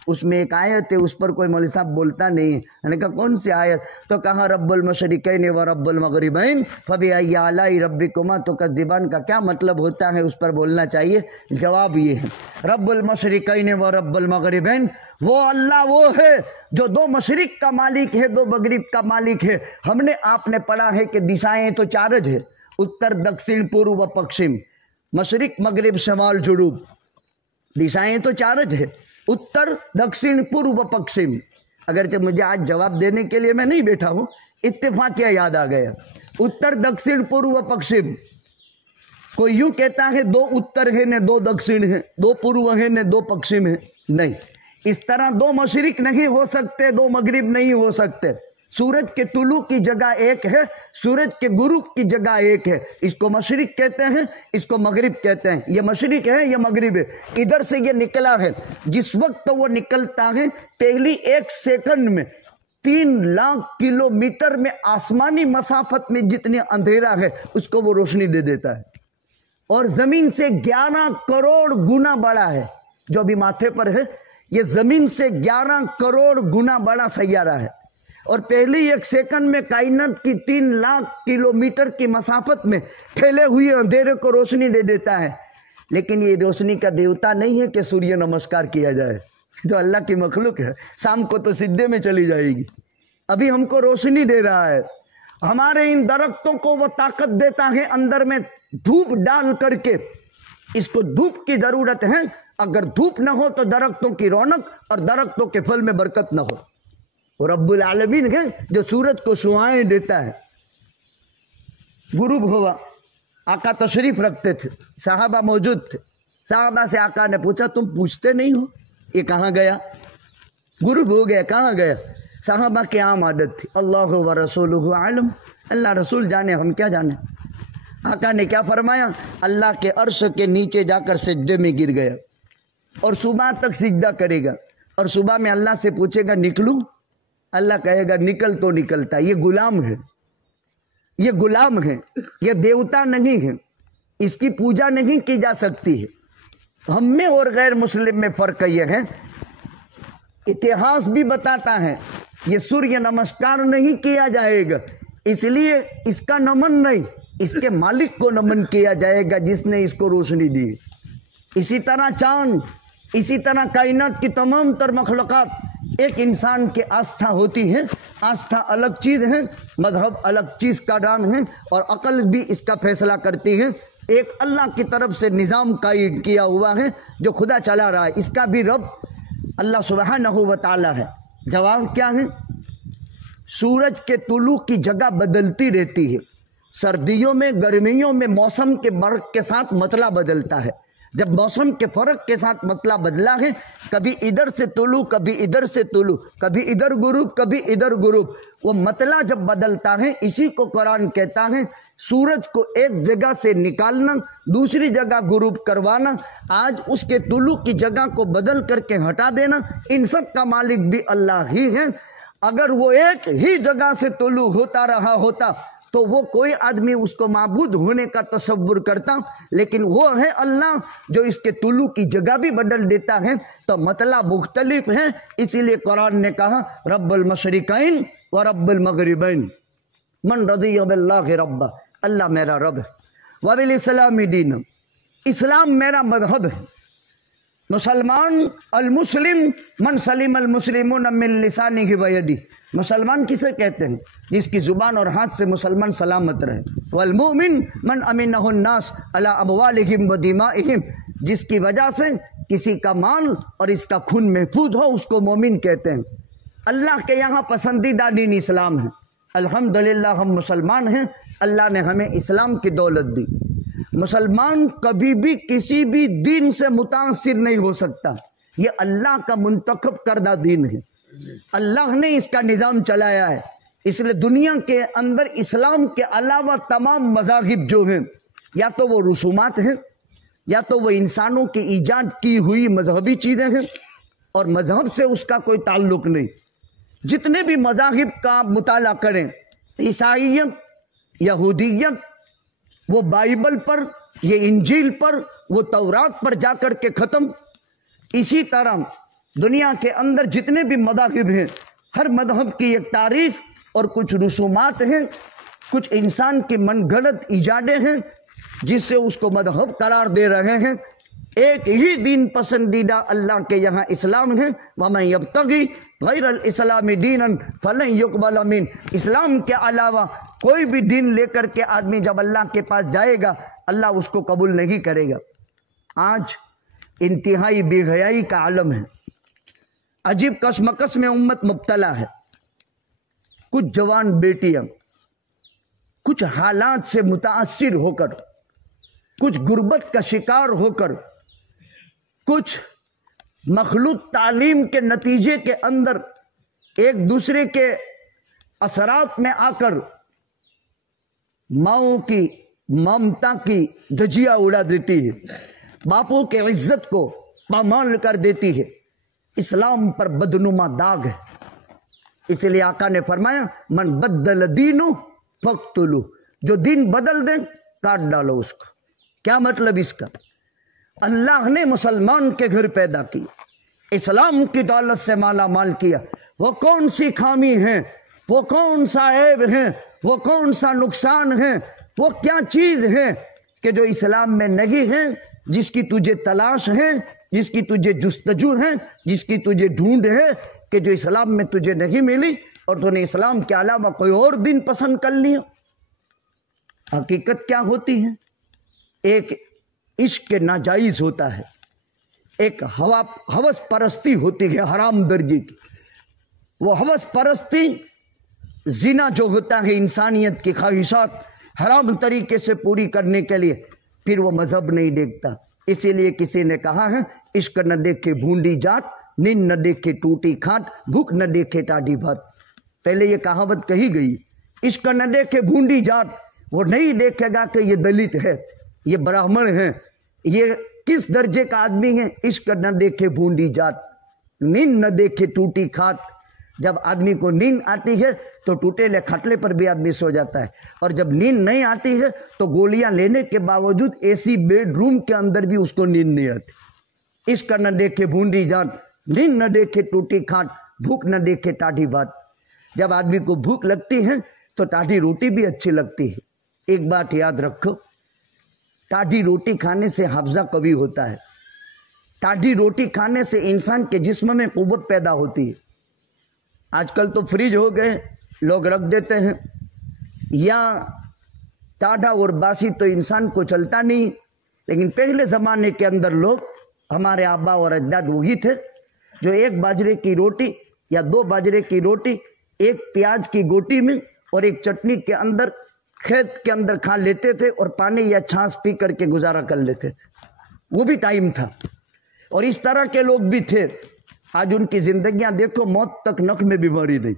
اس میں ایک آیت ہے, اس پر کوئی مولوی صاحب بولتا نہیں ہے. میں نے کہا کون سی آیت؟ تو کہا رب المشرقین و رب المغربین فبأی آلاء ربکما تکذبان کا کیا مطلب ہوتا ہے, اس پر بولنا چاہیے. جواب یہ ہے رب المشرقین و رب المغربین, وہ اللہ وہ ہے جو دو مشرق کا مالک ہے, دو مغرب کا مالک ہے. ہم نے آپ نے پڑھا ہے کہ دشائیں تو چارج ہے, اتر دکشن پورو و پشچم, مشرق مغرب شمال جنوب. دشائیں تو چارج ہے, اتر دکشن پورو و پشچم. اگرچہ مجھے آج جواب دینے کے لیے میں نہیں بیٹھا ہوں, اتفاقیہ یاد آ گیا. اتر دکشن پورو و پشچم, کوئی یوں کہتا ہے دو اتر ہیں نے دو دکشن ہیں, دو پورو ہیں نے دو پشچم ہیں. نہیں, اس طرح دو مشرق نہیں ہو سکتے, دو مغرب نہیں ہو سکتے. سورج کے طلوع کی جگہ ایک ہے, سورج کے غروب کی جگہ ایک ہے. اس کو مشرق کہتے ہیں, اس کو مغرب کہتے ہیں. یہ مشرق ہے, یہ مغرب ہے. ادھر سے یہ نکلا ہے, جس وقت وہ نکلتا ہے پہلی ایک سیکنڈ میں 3 لاکھ کلومیٹر میں آسمانی مسافت میں جتنے اندھیرا ہے اس کو وہ روشنی دے دیتا ہے. اور زمین سے 11 کروڑ گنا بڑا ہے. جو ابھی ماتھے پر ہے یہ زمین سے 11 کروڑ گنا بڑا سیارہ ہے. اور پہلی ایک سیکنڈ میں کائنات کی 3 لاکھ کلومیٹر کی مسافت میں پھیلے ہوئے اندھیرے کو روشنی دے دیتا ہے. لیکن یہ روشنی کا دیوتا نہیں ہے کہ سوریہ نمسکار کیا جائے, جو اللہ کی مخلوق ہے. شام کو تو سدھے میں چلی جائے گی, ابھی ہم کو روشنی دے رہا ہے. ہمارے ان درختوں کو وہ طاقت دیتا ہے اندر میں دھوپ ڈال کر کے. اس کو دھوپ کی ضرورت ہے, اگر دھوپ نہ ہو تو درختوں کی رونق اور درختوں کے پھل میں برکت نہ ہو. وہ رب العالمین ہے جو سورج کو شعاعیں دیتا ہے. غروب ہوا, آقا تشریف رکھتے تھے, صحابہ موجود تھے. صحابہ سے آقا نے پوچھا تم پوچھتے نہیں ہو یہ کہاں گیا؟ غروب ہو گیا, کہاں گیا؟ صحابہ کی عام عادت تھی اللہ و رسولہ عالم, اللہ رسول جانے ہم کیا جانے. آقا نے کیا فرمایا؟ اللہ کے عرش کے نیچے جا کر سجدے میں گر گیا اور صبح تک سجدہ کرے گا. اور صبح میں اللہ سے پوچھے گا نکلوں؟ اللہ کہے گا نکل تو نکلتا. یہ غلام ہے, یہ غلام ہے, یہ دیوتا نہیں ہے, اس کی پوجا نہیں کی جا سکتی ہے. ہم میں اور غیر مسلم میں فرق یہ ہے, اتہاس بھی بتاتا ہے یہ سوریہ نمسکار نہیں کیا جائے گا, اس لیے اس کا نمن نہیں, اس کے مالک کو نمن کیا جائے گا جس نے اس کو روشنی دی. اسی طرح چاند, اسی طرح کائنات کی تمام تر مخلوقات. ایک انسان کی آستھا ہوتی ہے, آستھا الگ چیز ہے, مذہب الگ چیز کا نام ہے, اور عقل بھی اس کا فیصلہ کرتی ہے. ایک اللہ کی طرف سے نظام قائم کیا ہوا ہے جو خدا چلا رہا ہے, اس کا بھی رب اللہ سبحانہ و تعالی ہے. جواب کیا ہے؟ سورج کے طلوع کی جگہ بدلتی رہتی ہے. سردیوں میں, گرمیوں میں موسم کے فرق کے ساتھ مطلع بدلتا ہے. جب موسم کے فرق کے ساتھ مطلع بدلا ہے, کبھی ادھر سے طلوع کبھی ادھر سے طلوع, کبھی ادھر غروب کبھی ادھر غروب, وہ مطلع جب بدلتا ہے اسی کو قرآن کہتا ہے سورج کو ایک جگہ سے نکالنا, دوسری جگہ غروب کروانا, آج اس کے طلوع کی جگہ کو بدل کر کے ہٹا دینا. ان سب کا مالک بھی اللہ ہی ہے. اگر وہ ایک ہی جگہ سے طلوع ہوتا رہا ہوتا تو وہ کوئی آدمی اس کو معبود ہونے کا تصور کرتا, لیکن وہ ہے اللہ جو اس کے طلوع کی جگہ بھی بدل دیتا ہے. تو مطلب مختلف ہے, اسی لیے قرآن نے کہا رب المشرقین و رب المغربین. من رضی باللہ ربا, اللہ میرا رب ہے, وبالاسلام دین, اسلام میرا مذہب ہے. مسلمان المسلم من سلم المسلمون من لسانہ و یدہ, مسلمان کسے کہتے ہیں؟ جس کی زبان اور ہاتھ سے مسلمان سلامت رہے. والمؤمن من امنہ الناس علی اموالہم و دمائہم, جس کی وجہ سے کسی کا مال اور اس کا خون محفوظ ہو اس کو مومن کہتے ہیں. اللہ کے یہاں پسندیدہ دین اسلام ہے. الحمدللہ ہم مسلمان ہیں, اللہ نے ہمیں اسلام کی دولت دی. مسلمان کبھی بھی کسی بھی دین سے متاثر نہیں ہو سکتا, یہ اللہ کا منتخب کردہ دین ہے. अल्लाह ने इसका निज़ाम चलाया है। इसलिए दुनिया के अंदर इस्लाम के अलावा तमाम मज़ाहिब जो हैं, या तो वो रसूमात हैं, या तो वो इंसानों की ईजाद की हुई मजहबी चीज़ें हैं, और मजहब से उसका कोई ताल्लुक नहीं। जितने भी मज़ाहिब का आप मुताला करें, ईसाइयत, यहूदियत, वो बाइबल पर, ये इंजील पर, वो तौरात पर जाकर के ख़त्म। इसी तरह दुनिया के अंदर जितने भी मज़ाहिब हैं, हर मज़हब की एक तारीख और कुछ रसूमात हैं, कुछ इंसान की मनगढ़ंत इजादें हैं जिससे उसको मज़हब करार दे रहे हैं। एक ही दीन पसंदीदा अल्लाह के यहाँ इस्लाम है। वमन यब्तगी गैरल इस्लामी दीनन फलन युक़बल मिन। इस्लाम के अलावा कोई भी दीन लेकर के आदमी जब अल्लाह के पास जाएगा, अल्लाह उसको कबूल नहीं करेगा। आज इंतहाई बेहयाई का आलम है, अजीब कशमकश में उम्मत मुब्तला है। कुछ जवान बेटियां कुछ हालात से मुतासिर होकर, कुछ गुर्बत का शिकार होकर, कुछ मखलूत तालीम के नतीजे के अंदर एक दूसरे के असरात में आकर माओं की ममता की धजिया उड़ा देती है, बापों के इज्जत को पामाल कर देती है। इस्लाम पर बदनुमा दाग है। इसलिए आका ने फरमाया, मन बदल दीनु फक्तुलु, जो दीन बदल दे काट डालो उसको। क्या मतलब इसका? अल्लाह ने मुसलमान के घर पैदा किए, इस्लाम की दौलत से माला माल किया। वो कौन सी खामी है, वो कौन सा ऐब है, वो कौन सा नुकसान है, वो क्या चीज है कि जो इस्लाम में नहीं है, जिसकी तुझे तलाश है, जिसकी तुझे जुस्तजू है, जिसकी तुझे ढूंढ है, कि जो इस्लाम में तुझे नहीं मिली और तूने इस्लाम के अलावा कोई और दिन पसंद कर लिया। हकीकत क्या होती है? एक इश्क नाजायज होता है, एक हवस परस्ती होती है हराम दर्जे की। वो हवस परस्ती जिना जो होता है इंसानियत की ख्वाहिशात हराम तरीके से पूरी करने के लिए, फिर वो मजहब नहीं देखता। इसीलिए किसी ने कहा है, इश्क न देखे भूंडी जात, नींद न देखे टूटी खाट, भूख न देखे टाढ़ी भात। पहले ये कहावत कही गई, इश्क न देखे भूंडी जात, वो नहीं देखेगा कि ये दलित है, ये ब्राह्मण है, ये किस दर्जे का आदमी है। इश्क न देखे भूंडी जात, नींद न देखे टूटी खाट। जब आदमी को नींद आती है तो टूटेले खाटले पर भी आदमी सो जाता है, और जब नींद नहीं आती है तो गोलियां लेने के बावजूद एसी बेडरूम के अंदर भी उसको नींद नहीं आती। इश्क न देखे भूंडी जात, नींद न देखे टूटी खाट, भूख न देखे टाढ़ी भात। जब आदमी को भूख लगती है तो टाढ़ी रोटी भी अच्छी लगती है। एक बात याद रखो, टाढ़ी रोटी खाने से हाफजा कवी होता है, टाढ़ी रोटी खाने से इंसान के जिस्म में कुव्वत पैदा होती है। आजकल तो फ्रिज हो गए, लोग रख देते हैं, या टाढ़ा और बासी तो इंसान को चलता नहीं। लेकिन पहले ज़माने के अंदर लोग, हमारे आबा और अजदाद वही थे जो एक बाजरे की रोटी या दो बाजरे की रोटी एक प्याज की गोटी में और एक चटनी के अंदर खेत के अंदर खा लेते थे और पानी या छाछ पी करके गुजारा कर लेते थे। वो भी टाइम था, और इस तरह के लोग भी थे। आज उनकी जिंदगियां देखो, मौत तक नख में बीमारी नहीं,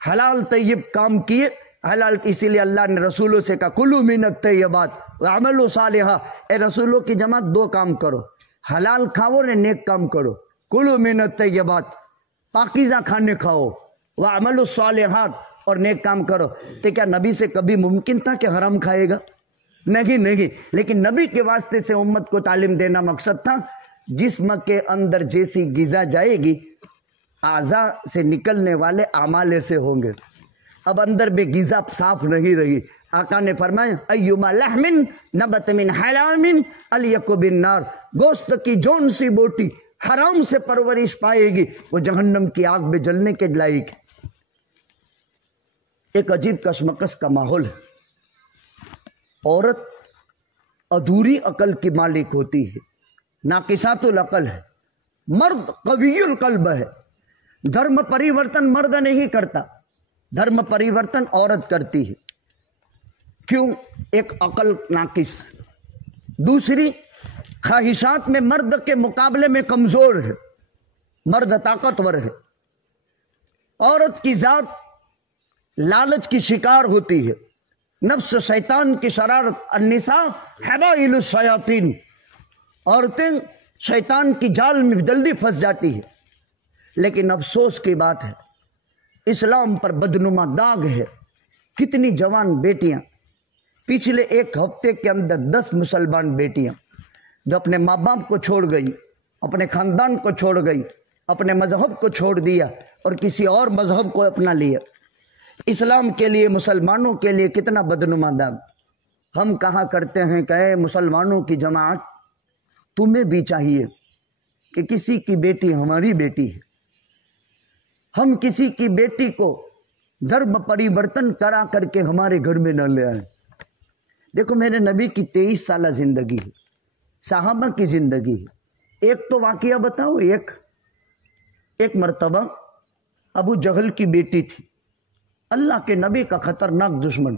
हलाल तैयब काम किए, हलाल। इसीलिए अल्लाह ने रसूलों से कहा, कुलू मिनत तैयबात व अमलु सालिहा। ए रसूलों की जमात, दो काम करो, हलाल खाओ ने नेक काम करो। कुलू मिनत तैयबात, पाकीज़ा खाने खाओ, व अमलु सालिहात, और नेक काम करो। तो क्या नबी से कभी मुमकिन था कि हराम खाएगा? नहीं नहीं। लेकिन नबी के वास्ते से उम्मत को तालीम देना मकसद था। जिस्म के अंदर जैसी गिजा जाएगी, आज़ा से निकलने वाले आमाले से होंगे। अब अंदर में गिजा साफ नहीं रही। आका ने फरमाया, अय्युमा लहमिन नबत मिन हरामिन अलियकु बिन नार। गोश्त की जौन सी बोटी हराम से परवरिश पाएगी, वो जहन्नम की आग में जलने के लायक है। एक अजीब कशमकश का माहौल है। औरत अधूरी अकल की मालिक होती है, नाकिसातुल अकल है। मर्द कवियुल कल्ब है। धर्म परिवर्तन मर्द नहीं करता, धर्म परिवर्तन औरत करती है। क्यों? एक अकल नाकिस, दूसरी ख्वाहिशात में मर्द के मुकाबले में कमजोर है, मर्द ताकतवर है। औरत की जात लालच की शिकार होती है, नफ्स शैतान की शरारत, अन्निसा हवाइलुश शयातीन, औरतें शैतान की जाल में जल्दी फंस जाती है। लेकिन अफसोस की बात है, इस्लाम पर बदनुमा दाग है। कितनी जवान बेटियां, पिछले एक हफ्ते के अंदर 10 मुसलमान बेटियां जो अपने माँ बाप को छोड़ गई, अपने खानदान को छोड़ गई, अपने मजहब को छोड़ दिया और किसी और मजहब को अपना लिया। इस्लाम के लिए, मुसलमानों के लिए कितना बदनुमा दाग। हम कहा करते हैं कि मुसलमानों की जमात, तुम्हें भी चाहिए कि किसी की बेटी हमारी बेटी है, हम किसी की बेटी को धर्म परिवर्तन करा करके हमारे घर में न ले आए। देखो, मेरे नबी की 23 साल जिंदगी है, साहबा की जिंदगी है। एक तो वाकया बताओ, एक मर्तबा अबू जहल की बेटी थी, अल्लाह के नबी का खतरनाक दुश्मन,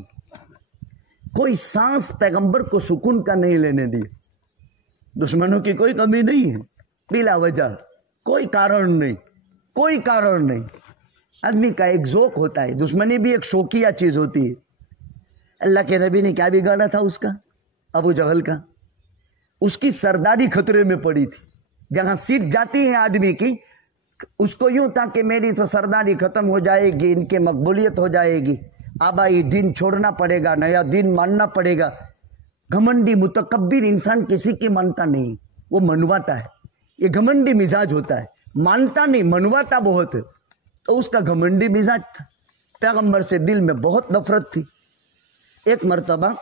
कोई सांस पैगंबर को सुकून का नहीं लेने दिया। दुश्मनों की कोई कमी नहीं है, बिला वजह, कोई कारण नहीं, कोई कारण नहीं। आदमी का एक ज़ोक होता है, दुश्मनी भी एक शौकिया चीज होती है। अल्लाह के नबी ने क्या बिगाड़ा था उसका, अबू जहल का? उसकी सरदारी खतरे में पड़ी थी। जहां सीट जाती है आदमी की, उसको यूं था कि मेरी तो सरदारी खत्म हो जाएगी, इनके मकबूलियत हो जाएगी, आबाई दीन छोड़ना पड़ेगा, नया दीन मानना पड़ेगा। घमंडी मुतकब्बिर इंसान किसी की मानता नहीं, वो मनवाता है। ये घमंडी मिजाज होता है, मानता नहीं, मनवाता बहुत है। तो उसका घमंडी मिजाज था, पैगंबर से दिल में बहुत नफरत थी। एक मर्तबा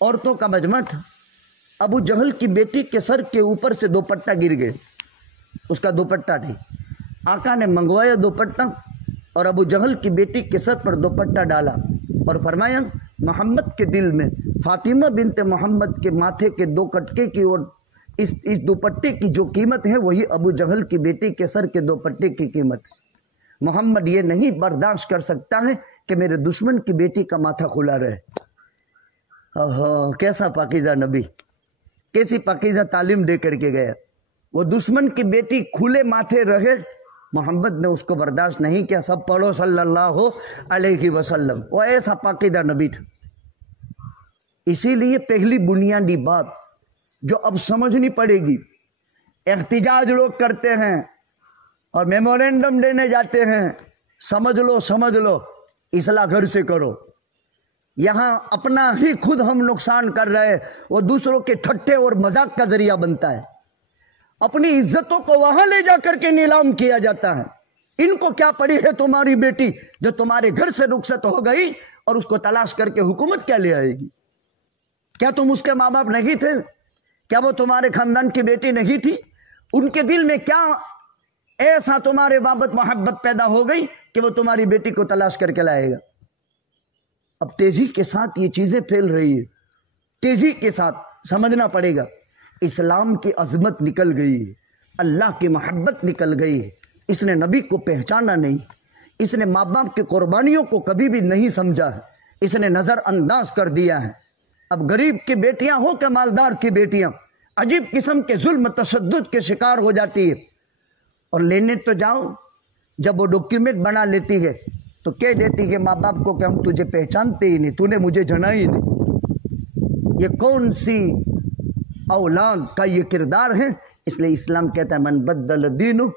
औरतों का मजमा था, अबू जहल की बेटी के सर के ऊपर से दुपट्टा गिर गए, उसका दुपट्टा नहीं। आका ने मंगवाया दुपट्टा और अबू जहल की बेटी के सर पर दुपट्टा डाला और फरमाया, मोहम्मद के दिल में फातिमा बिनते मोहम्मद के माथे के 2 कटके की और इस दुपट्टे की जो कीमत है वही अबू जहल की बेटी के सर के दुपट्टे की कीमत है। मोहम्मद ये नहीं बर्दाश्त कर सकता है कि मेरे दुश्मन की बेटी का माथा खुला रहे। कैसा पाकीज़ा नबी, कैसी पाकीज़ा तालीम दे करके गया। वो दुश्मन की बेटी खुले माथे रहे, मोहम्मद ने उसको बर्दाश्त नहीं किया। सब पढ़ो सल्लल्लाहु अलैहि वसल्लम। वो ऐसा पाकीज़ा नबी था। इसीलिए पहली बुनियादी बात जो अब समझनी पड़ेगी, एहतिजाज लोग करते हैं और मेमोरेंडम देने जाते हैं, समझ लो इसलाह घर से करो। यहां अपना ही खुद हम नुकसान कर रहे हैं, वो दूसरों के ठट्ठे और मजाक का जरिया बनता है। अपनी इज्जतों को वहां ले जाकर के नीलाम किया जाता है। इनको क्या पड़ी है तुम्हारी बेटी जो तुम्हारे घर से रुखसत हो गई और उसको तलाश करके हुकूमत क्या ले आएगी? क्या तुम उसके माँ बाप नहीं थे? क्या वो तुम्हारे खानदान की बेटी नहीं थी? उनके दिल में क्या ऐसा तुम्हारे बाबत मोहब्बत पैदा हो गई कि वो तुम्हारी बेटी को तलाश करके लाएगा? अब तेजी के साथ ये चीजें फैल रही है, तेजी के साथ समझना पड़ेगा। इस्लाम की अजमत निकल गई है, अल्लाह की मोहब्बत निकल गई है। इसने नबी को पहचाना नहीं, इसने माँ बाप की कुर्बानियों को कभी भी नहीं समझा है, इसने नज़रअंदाज कर दिया है। अब गरीब की बेटियां हो कि मालदार की बेटियां, अजीब किस्म के जुल्म तशद्दुद के शिकार हो जाती है। और लेने तो जाओ, जब वो डॉक्यूमेंट बना लेती है तो कह देती है माँ बाप को कि हम तुझे पहचानते ही नहीं, तूने मुझे जना ही नहीं। ये कौन सी औलाद का ये किरदार है? इसलिए इस्लाम कहता है मन बद्दल दीनु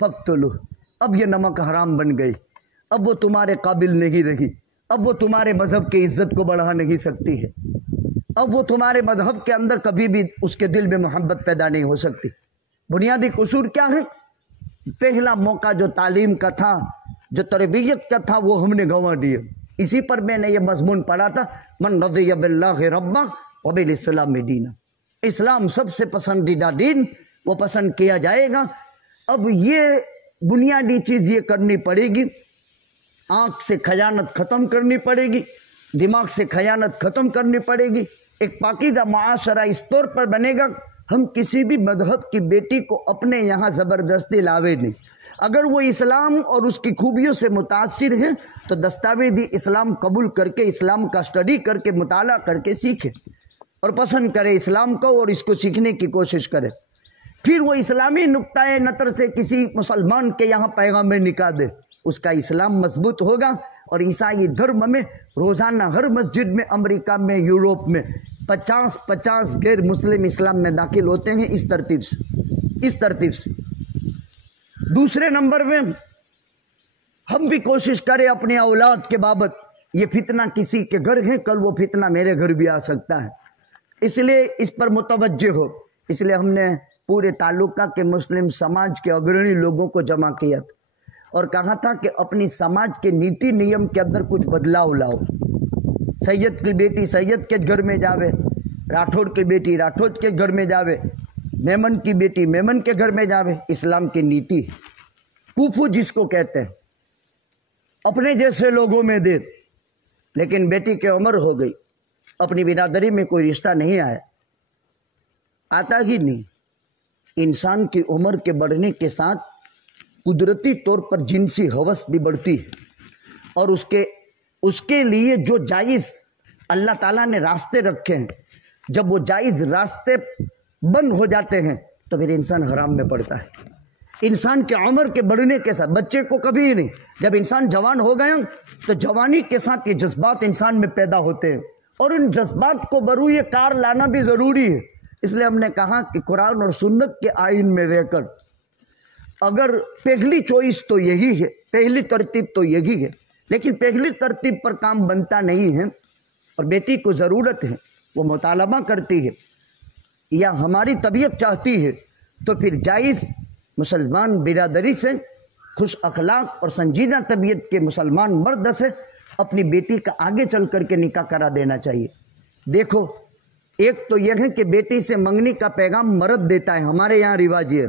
फक्तुलु। अब ये नमक हराम बन गई, अब वो तुम्हारे काबिल नहीं रही, अब वो तुम्हारे मजहब की इज्जत को बढ़ा नहीं सकती है, अब वो तुम्हारे मजहब के अंदर कभी भी उसके दिल में मोहब्बत पैदा नहीं हो सकती। बुनियादी कसूर क्या है? पहला मौका जो तालीम का था, जो तरबियत का था, वो हमने गंवा दिया। इसी पर मैंने ये मजमून पढ़ा था, मन रज़िया बिल्लाहि रब्बा व बिल इस्लाम दीना। इस्लाम सबसे पसंदीदा दीन, वो पसंद किया जाएगा। अब ये बुनियादी चीज ये करनी पड़ेगी, आंख से खयानत खत्म करनी पड़ेगी, दिमाग से खयानत खत्म करनी पड़ेगी। एक पाकीज़ा मुआशरा इस तौर पर बनेगा, हम किसी भी मजहब की बेटी को अपने यहाँ जबरदस्ती लावे नहीं। अगर वो इस्लाम और उसकी खूबियों से मुतासिर है तो दस्तावेजी इस्लाम कबूल करके, इस्लाम का स्टडी करके, मुताला करके सीखे और पसंद करे इस्लाम को और इसको सीखने की कोशिश करे। फिर वो इस्लामी नुक्ताए नतर से किसी मुसलमान के यहाँ पैगाम में निकाह दे, اس کا اسلام مضبوط ہوگا. اور عیسائی دھرم میں روزانہ ہر مسجد میں امریکہ میں یوروپ میں 50 غیر مسلم اسلام میں داخل ہوتے ہیں اس ترتیب سے. دوسرے نمبر میں ہم بھی کوشش کریں اپنی اولاد کے بابت. یہ فتنہ کسی کے گھر ہے، کل وہ فتنہ میرے گھر بھی آ سکتا ہے، اس لیے اس پر متوجہ ہو. اس لیے ہم نے پورے تعلقہ کے مسلم سماج کے اگرنی لوگوں کو جمع کیا اور کہا تھا کہ اپنی سماج کے نیتی نیم کے اندر کچھ بدلاؤ لاؤ. سید کی بیٹی سید کے گھر میں جاوے، راٹھوڑ کی بیٹی راٹھوڑ کے گھر میں جاوے، میمن کی بیٹی میمن کے گھر میں جاوے. اسلام کی نیتی کوفو جس کو کہتے ہیں، اپنے جیسے لوگوں میں دے. لیکن بیٹی کی عمر ہو گئی، اپنی برادری میں کوئی رشتہ نہیں آتا ہی نہیں. انسان کی عمر کے بڑھنے کے ساتھ قدرتی طور پر جنسی ہوس بھی بڑھتی ہے، اور اس کے لیے جو جائز اللہ تعالیٰ نے راستے رکھے ہیں، جب وہ جائز راستے بند ہو جاتے ہیں تو پھر انسان حرام میں پڑتا ہے. انسان کی عمر کے بڑھنے کے ساتھ، بچے کو کبھی نہیں، جب انسان جوان ہو گیا تو جوانی کے ساتھ یہ جذبات انسان میں پیدا ہوتے ہیں، اور ان جذبات کو بروئے کار لانا بھی ضروری ہے. اس لیے ہم نے کہا کہ قرآن اور سنت کے آئین میں رہ کر اگر پہلی چوائس تو یہی ہے، پہلی ترتیب تو یہی ہے، لیکن پہلی ترتیب پر کام بنتا نہیں ہے اور بیٹی کو ضرورت ہے، وہ مطالبہ کرتی ہے یا ہماری طبیعت چاہتی ہے، تو پھر جائز مسلمان برادری سے، خوش اخلاق اور سنجیدہ طبیعت کے مسلمان مرد سے اپنی بیٹی کا آگے چل کر کے نکاح کرا دینا چاہیے. دیکھو، ایک تو یہ ہے کہ بیٹی سے منگنی کا پیغام مرد دیتا ہے، ہمارے یہاں رواج ہے،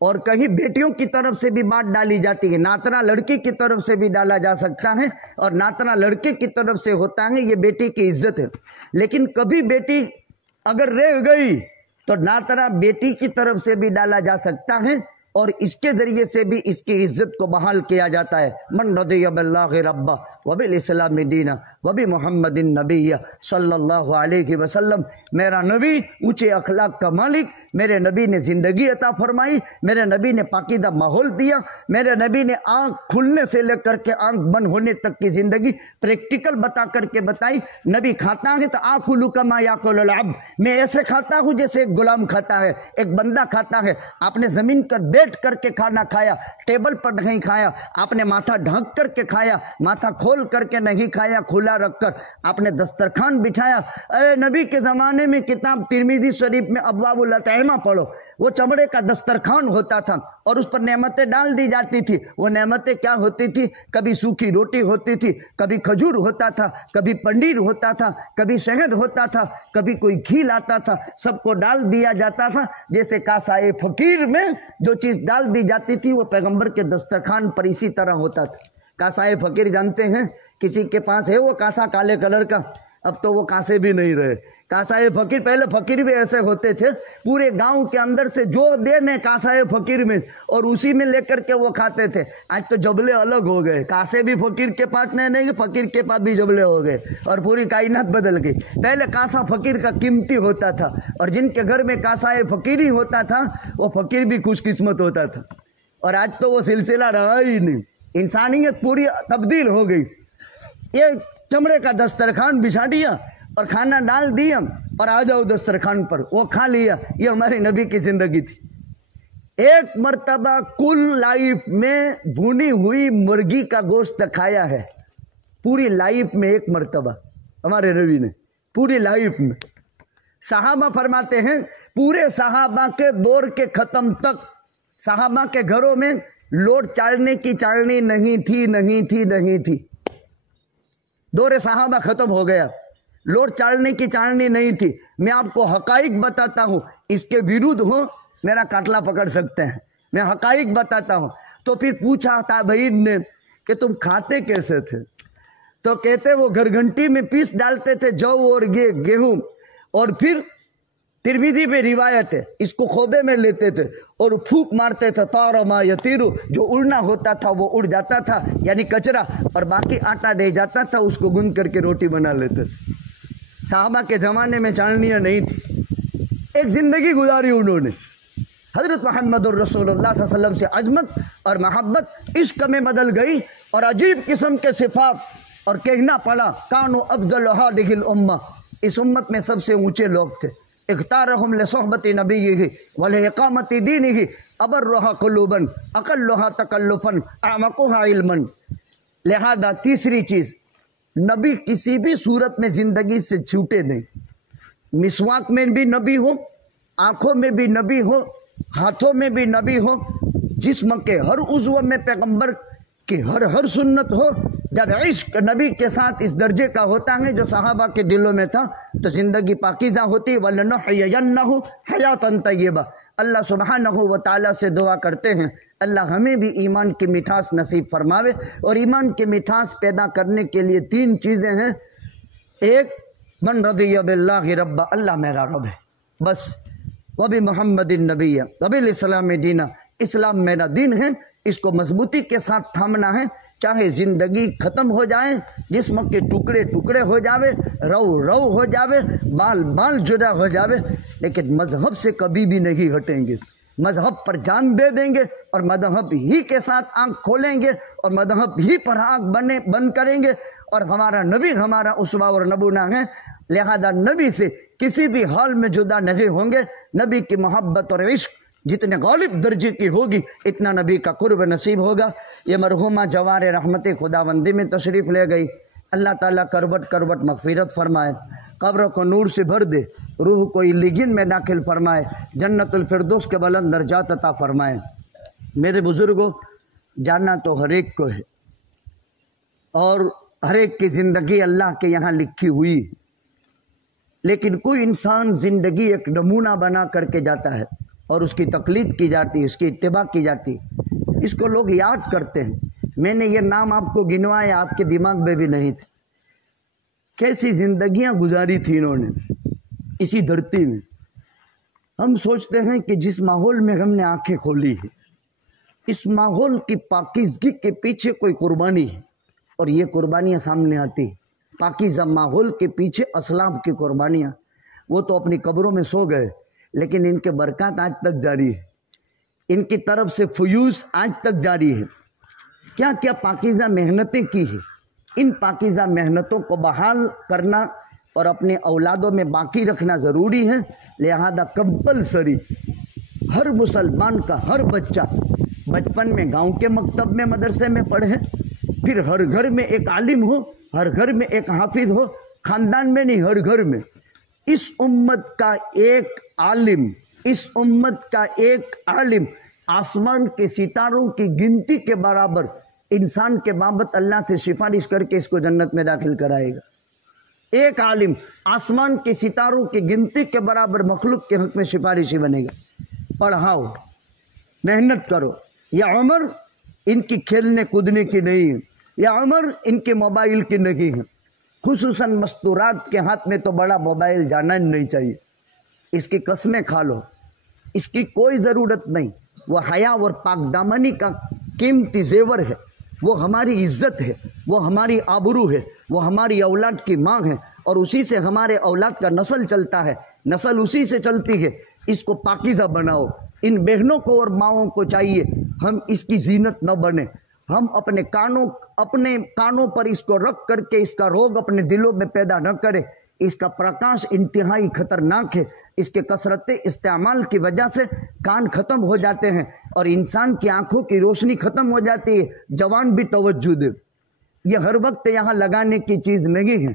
اور کہیں بیٹیوں کی طرف سے بھی بات ڈالی جاتی ہے. ناترا لڑکی کی طرف سے بھی ڈالا جا سکتا ہے اور ناترا لڑکے کی طرف سے ہوتا ہے. یہ بیٹی کی عزت ہے. لیکن کبھی بیٹی اگر رہ گئی تو ناترا بیٹی کی طرف سے بھی ڈالا جا سکتا ہے اور اس کے ذریعے سے بھی اس کی عزت کو بحال کیا جاتا ہے. من رضی باللہ ربا وبالاسلام دینا وبمحمد النبی صلی اللہ علیہ وسلم. میرا نبی اونچے اخلاق کا مالک، میرے نبی نے زندگی عطا فرمائی، میرے نبی نے پاکیزہ ماحول دیا، میرے نبی نے آنکھ کھلنے سے لے کر کے آنکھ بند ہونے تک کی زندگی پریکٹیکل بتا کر کے بتائی. نبی کھاتا ہے تو آکل کما یاکل العبد، میں ایسے کھاتا ہوں جیسے ایک غلام کھاتا ہے، ایک بندہ کھاتا ہے. آپ نے زمین پر بیٹھ کر کے کھانا کھایا، ٹیبل پر نہیں کھایا. آپ نے ماتھا ڈھانک کر کے کھایا، ماتھا کھول کر کے نہیں کھایا، کھلا رکھ کر. آپ نے دسترخوان بٹھایا. اے نبی کے زمانے میں کتاب ترمذی شریف میں ابواب الاطعمہ پڑھو، وہ چمڑے کا دسترخوان ہوتا تھا اور اس پر نعمتیں ڈال دی جاتی تھی. وہ نعمتیں کیا ہوتی تھی؟ کبھی سوکھی روٹی ہوتی تھی، کبھی کھجور ہوتا تھا، کبھی پنیر ہوتا تھا، کبھی شہد ہوتا تھا، کبھی کوئی گھی لاتا تھا. سب کو ڈال دیا جاتا تھا. جیسے کاسائے فقیر میں جو چیز ڈال دی جاتی تھی وہ پیغمبر کے دسترخوان پر اسی طرح ہوتا تھا. کاسائے فقیر جانتے ہیں، کسی کے پاس ہے وہ کاسا کالے کلر کا، اب تو وہ کاسے بھی نہیں رہے. کاسائے فقیر، پہلے فقیر بھی ایسے ہوتے تھے، پورے گاؤں کے اندر سے جو دینے کاسائے فقیر میں اور اسی میں لے کر کے وہ کھاتے تھے. آج تو جبلے الگ ہو گئے، کاسے بھی فقیر کے پاس نہیں، فقیر کے پاس بھی جبلے ہو گئے اور پوری کائنات بدل گئی. پہلے کاسا فقیر کا قیمتی ہوتا تھا اور جن کے گھر میں کاسائے فقیر ہی ہوتا تھا وہ فقیر بھی خوش قسمت ہوتا تھا. اور آج تو وہ سلسلہ رہا ہی نہیں، انسانیت پوری تبدیل ہو گئی. یہ چمڑے کا دسترخوان بچھا دیا اور کھانا ڈال دیا اور آ جاؤ دسترخوان پر، وہ کھا لیا. یہ ہمارے نبی کی زندگی تھی. ایک مرتبہ کل لائف میں بھونی ہوئی مرغی کا گوشت کھایا ہے، پوری لائف میں ایک مرتبہ ہمارے نبی نے، پوری لائف میں. صحابہ فرماتے ہیں پورے صحابہ کے دور کے ختم تک صحابہ کے گھروں میں لوٹ چاڑنے کی چالنی نہیں تھی. دور صحابہ ختم ہو گیا، لوٹ چاڑنے کی چالنی نہیں تھی. میں آپ کو حقائق بتاتا ہوں، اس کے ویرودھ ہو میرا کاٹلا پکڑ سکتے ہیں. میں حقائق بتاتا ہوں. تو پھر پوچھا تابعین نے کہ تم کھاتے کیسے تھے؟ تو کہتے وہ گھرگھنٹی میں پیس ڈالتے تھے جو اور گیہوں، اور پھر ترمذی پہ روایت ہے اس کو خوبے میں لیتے تھے اور پھونک مارتے تھے. طار ما یطیر، جو اڑنا ہوتا تھا وہ اڑ جاتا تھا یعنی کچرا، اور باقی آٹا رہ جاتا تھا، اس کو گند کر کے روٹی بنا لیتے تھے. صحابہ کے زمانے میں چالنیاں نہیں تھی. ایک زندگی گزاری انہوں نے. حضرت محمد الرسول اللہ صلی اللہ علیہ وسلم سے عظمت اور محبت عشق میں بدل گئی اور عجیب قسم کے صفات، اور کہنا پڑا کانو افضل هذه الامہ، اس امت میں سب سے اونچے لوگ تھے. اختارہم لصحبت نبیہ ولإقامت دینہ ابرها قلوبا اقلها تکلفا اعمقها علما. لہذا تیسری چیز، نبی کسی بھی صورت میں زندگی سے چھوٹے نہیں. مسواک میں بھی نبی ہو، آنکھوں میں بھی نبی ہو، ہاتھوں میں بھی نبی ہو، جسم کے ہر عضو میں پیغمبر کی ہر سنت ہو. جب عشق نبی کے ساتھ اس درجے کا ہوتا ہے جو صحابہ کے دلوں میں تھا تو زندگی پاکیزہ ہوتی. وَلَنُحْيِيَنَّهُ حَيَاةً طَيِّبَةً. اللہ سبحانہ و تعالیٰ سے دعا کرتے ہیں اللہ ہمیں بھی ایمان کی مٹھاس نصیب فرماوے. اور ایمان کی مٹھاس پیدا کرنے کے لیے تین چیزیں ہیں. ایک، من رضی باللہ رب، اللہ میرا رب ہے بس. وبمحمد النبی وبالاسلام دینا، اسلام میرا دین ہے، اس کو مضبوطی کے ساتھ تھامنا ہے. چاہے زندگی ختم ہو جائے، جسم کے ٹکڑے ٹکڑے ہو جاوے، رو رو ہو جاوے، بال بال جدا ہو جاوے، لیکن مذہب سے کبھی بھی نہیں ہٹیں گے. مذہب پر جان دے دیں گے اور مذہب ہی کے ساتھ آنکھ کھولیں گے اور مذہب ہی پر آنکھ بند کریں گے. اور ہمارا نبی ہمارا اسوہ اور نمونہ ہے، لہذا نبی سے کسی بھی حال میں جدا نہیں ہوں گے. نبی کی محبت اور عشق جتنے غالب درجے کی ہوگی اتنا نبی کا قرب نصیب ہوگا. یہ مرحومہ جوار رحمت خداوندی میں تشریف لے گئی. اللہ تعالیٰ کروٹ کروٹ مغفرت فرمائے، قبر کو نور سے بھر دے، روح کو علیین میں داخل فرمائے، جنت الفردوس کے بلند درجات عطا فرمائے. میرے بزرگوں، جاننا تو ہر ایک کو ہے اور ہر ایک کی زندگی اللہ کے یہاں لکھی ہوئی، لیکن کوئی انسان زندگی ایک نمونہ بنا کر کے جاتا ہے اور اس کی تقلید کی جاتی ہے، اس کی اتباع کی جاتی ہے. اس کو لوگ یاد کرتے ہیں. میں نے یہ نام آپ کو گنوائے، آپ کے دماغ میں بھی نہیں تھے. کیسی زندگیاں گزاری تھی انہوں نے اسی دھرتی میں. ہم سوچتے ہیں کہ جس ماحول میں ہم نے آنکھیں کھولی ہے، اس ماحول کی پاکیزگی کے پیچھے کوئی قربانی ہے اور یہ قربانیاں سامنے آتی ہیں. پاکیزہ ماحول کے پیچھے اسلاف کی قربانیاں. وہ تو اپنی قبروں میں سو گئے لیکن ان کے برکات آج تک جاری ہے، ان کی طرف سے فیوز آج تک جاری ہے. کیا کیا پاکیزہ محنتیں کی ہیں. ان پاکیزہ محنتوں کو بحال کرنا اور اپنے اولادوں میں باقی رکھنا ضروری ہے. لہذا کمپلسری ہر مسلمان کا ہر بچہ بچپن میں گاؤں کے مکتب میں مدرسے میں پڑھے، پھر ہر گھر میں ایک عالم ہو، ہر گھر میں ایک حافظ ہو، خاندان میں نہیں ہر گھر میں. اس امت کا ایک عالم، اس امت کا ایک عالم آسمان کے ستاروں کی گنتی کے برابر انسان کے بابت اللہ سے سفارش کر کے اس کو جنت میں داخل کرائے گا. ایک عالم آسمان کے ستاروں کی گنتی کے برابر مخلوق کے حق میں سفارشی بنے گا. پڑھاؤ، محنت کرو. یا عمر ان کی کھیلنے کودنے کی نہیں ہے، یا عمر ان کے موبائل کی نہیں ہے. خصوصاً مستورات کے ہاتھ میں تو بڑا موبائل جانا ہی نہیں چاہیے. اس کی قسمیں کھا لو، اس کی کوئی ضرورت نہیں. وہ حیا اور پاک دامنی کا قیمتی زیور ہے، وہ ہماری عزت ہے، وہ ہماری آبرو ہے، وہ ہماری اولاد کی ماں ہے اور اسی سے ہمارے اولاد کا نسل چلتا ہے، نسل اسی سے چلتی ہے. اس کو پاکیزہ بناؤ. ان بہنوں کو اور ماؤں کو چاہیے ہم اس کی زینت نہ بنے. ہم اپنے کانوں پر اس کو رکھ کر کے اس کا روگ اپنے دلوں میں پیدا نہ کرے. اس کا پرکاش انتہائی خطرناک ہے. اس کے کثرت استعمال کی وجہ سے کان ختم ہو جاتے ہیں اور انسان کی آنکھوں کی روشنی ختم ہو جاتی ہے. جوان بھی توجہ دے، یہ ہر وقت یہاں لگانے کی چیز نہیں ہے.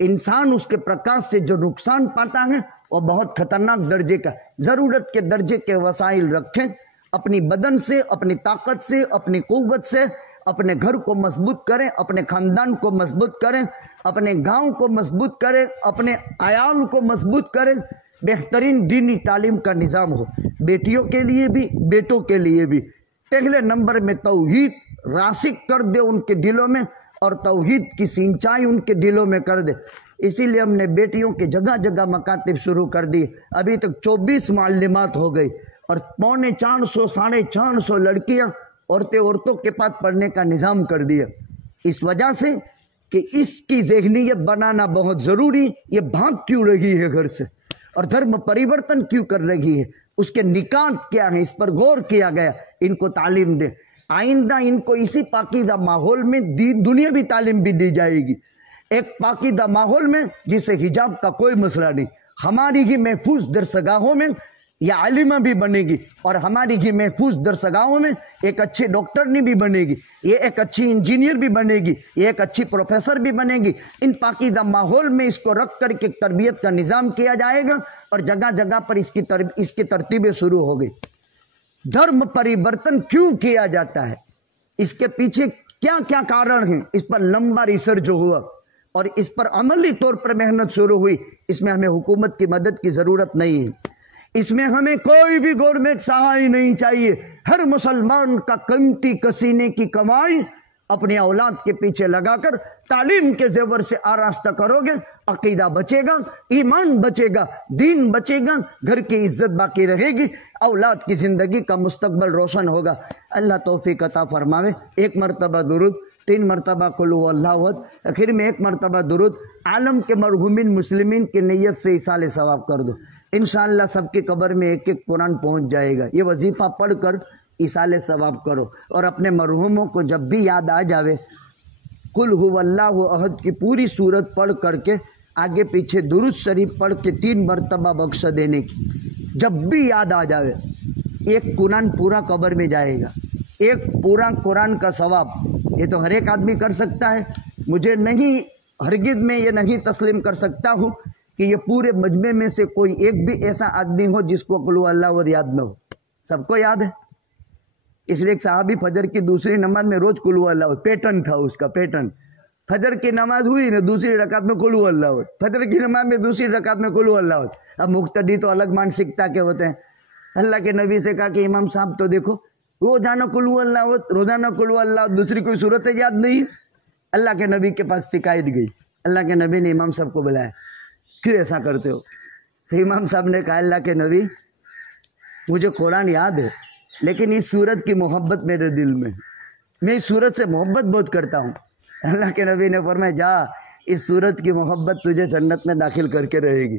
انسان اس کے پرکاش سے جو نقصان پاتا ہے وہ بہت خطرناک درجے کا. ضرورت کے درجے کے وسائل رکھیں. اپنی بدن سے، اپنی طاقت سے، اپنی قوت سے اپنے گھر کو مضبوط کریں، اپنے خاندان کو مضبوط کریں، اپنے گاؤں کو مضبوط کریں، اپنے عیال کو مضبوط کریں. بہترین دینی تعلیم کا نظام ہو، بیٹیوں کے لیے بھی بیٹوں کے لیے بھی. پہلے نمبر میں توحید راسخ کر دے ان کے دلوں میں اور توحید کی سینچائی ان کے دلوں میں کر دے. اسی لیے ہم نے بیٹیوں کے جگہ جگہ مکاتب شروع کر دی. ابھی تک 24 معلمات ہو گئی اور 450 450 لڑکیاں عورتوں کے پاس پڑھنے کا نظام کر دیا. اس وجہ سے کہ اس کی ذہنیت بنانا بہت ضروری. یہ بھاگ کیوں رہی ہے گھر سے اور دھرم پریورتن کیوں کر رہی ہے؟ اس کے نکات کیا ہیں، اس پر غور کیا گیا، ان کو تعلیم دے۔ آئندہ ان کو اسی پاکیزہ ماحول میں دنیاوی تعلیم بھی دی جائے گی، ایک پاکیزہ ماحول میں جسے حجاب کا کوئی مسئلہ نہیں۔ ہماری ہی محفوظ درسگاہوں میں یہ عالمہ بھی بنے گی، اور ہماری ہی محفوظ درسگاہوں میں ایک اچھے ڈاکٹرنی بھی بنے گی، یہ ایک اچھی انجینئر بھی بنے گی، یہ ایک اچھی پروفیسر بھی بنے گی۔ ان پاکیزہ ماحول میں اس کو رکھ کر کے تربیت کا نظام کیا جائے گا، اور جگہ جگہ پر اس کی ترتیبیں شروع ہو گئی۔ دھرم پریورتن کیوں کیا جاتا ہے، اس کے پیچھے کیا کیا کارن ہیں، اس پر لمبا ریسرچ ہوا اور اس پر عملی طور پر محنت شروع ہوئی۔ اس میں ہمیں حکومت کی مدد کی ضرورت نہیں ہے، اس میں ہمیں کوئی بھی گورنمنٹ سہائی نہیں چاہیے۔ ہر مسلمان کا قیمتی کسینے کی کمائی اپنی اولاد کے پیچھے لگا کر تعلیم کے زیور سے آراستہ کرو گے، عقیدہ بچے گا، ایمان بچے گا، دین بچے گا، گھر کی عزت باقی رہے گی، اولاد کی زندگی کا مستقبل روشن ہوگا۔ اللہ توفیق عطا فرماوے۔ ایک مرتبہ درود، 3 مرتبہ قل هو اللہ احد، آخر میں 1 مرتبہ درود عالم کے مرحومین مسلمین کی نیت سے ایصال ثواب کر دو۔ انشاءاللہ سب کی قبر میں ایک ایک قرآن پہنچ جائے گا۔ یہ وظیفہ پڑھ کر ایصال ثواب کرو، اور اپنے مرحوموں کو جب بھی یاد آ جاوے قل هو اللہ احد کی پوری صورت پڑھ کر کے آگے پیچھے درود شریف پڑھ کے 3 مرتبہ بخش دینے کی، جب بھی یاد آ جاوے ایک قرآن پورا قبر میں جائے گا، ایک پورا قرآن کا ثواب۔ یہ تو ہر ایک آدمی کر سکتا ہے، مجھے نہیں، ہرگز میں یہ نہیں تسلیم کر سکتا ہوں کہ یہ پورے مجمع میں سے کوئی ایک بھی ایسا آدمی ہو جس کو قل هو اللہ احد یاد نہ ہو۔ سب کو یاد ہے، اس لیے ایک صحابی فجر کی دوسری نماز میں روز قل هو اللہ احد، پیٹرن تھا اس کا، پیٹرن۔ فجر کی نماز ہوئی نا، دوسری رکعت میں قل هو اللہ احد، فجر کی نماز میں دوسری رکعت میں قل هو اللہ احد۔ اب مقتدی تو الگ مانسکتا کے ہوتے ہیں۔ اللہ کے نبی سے کہا کہ امام صاحب تو دیکھو روزانہ قل هو اللہ احد، روزانہ قل هو اللہ احد، دوسری کوئی صورت یاد نہیں۔ اللہ کے نبی کے پاس شکایت گئی، اللہ کے نبی نے امام صاحب کو بلایا، کیوں ایسا کرتے ہو؟ تو امام صاحب نے کہا اللہ کے نبی مجھے قرآن یاد ہے، لیکن اس سورت کی محبت میرے دل میں، میں اس سورت سے محبت بہت کرتا ہوں۔ اللہ کے نبی نے فرمایا جا، اس سورت کی محبت تجھے جنت میں داخل کر کے رہے گی،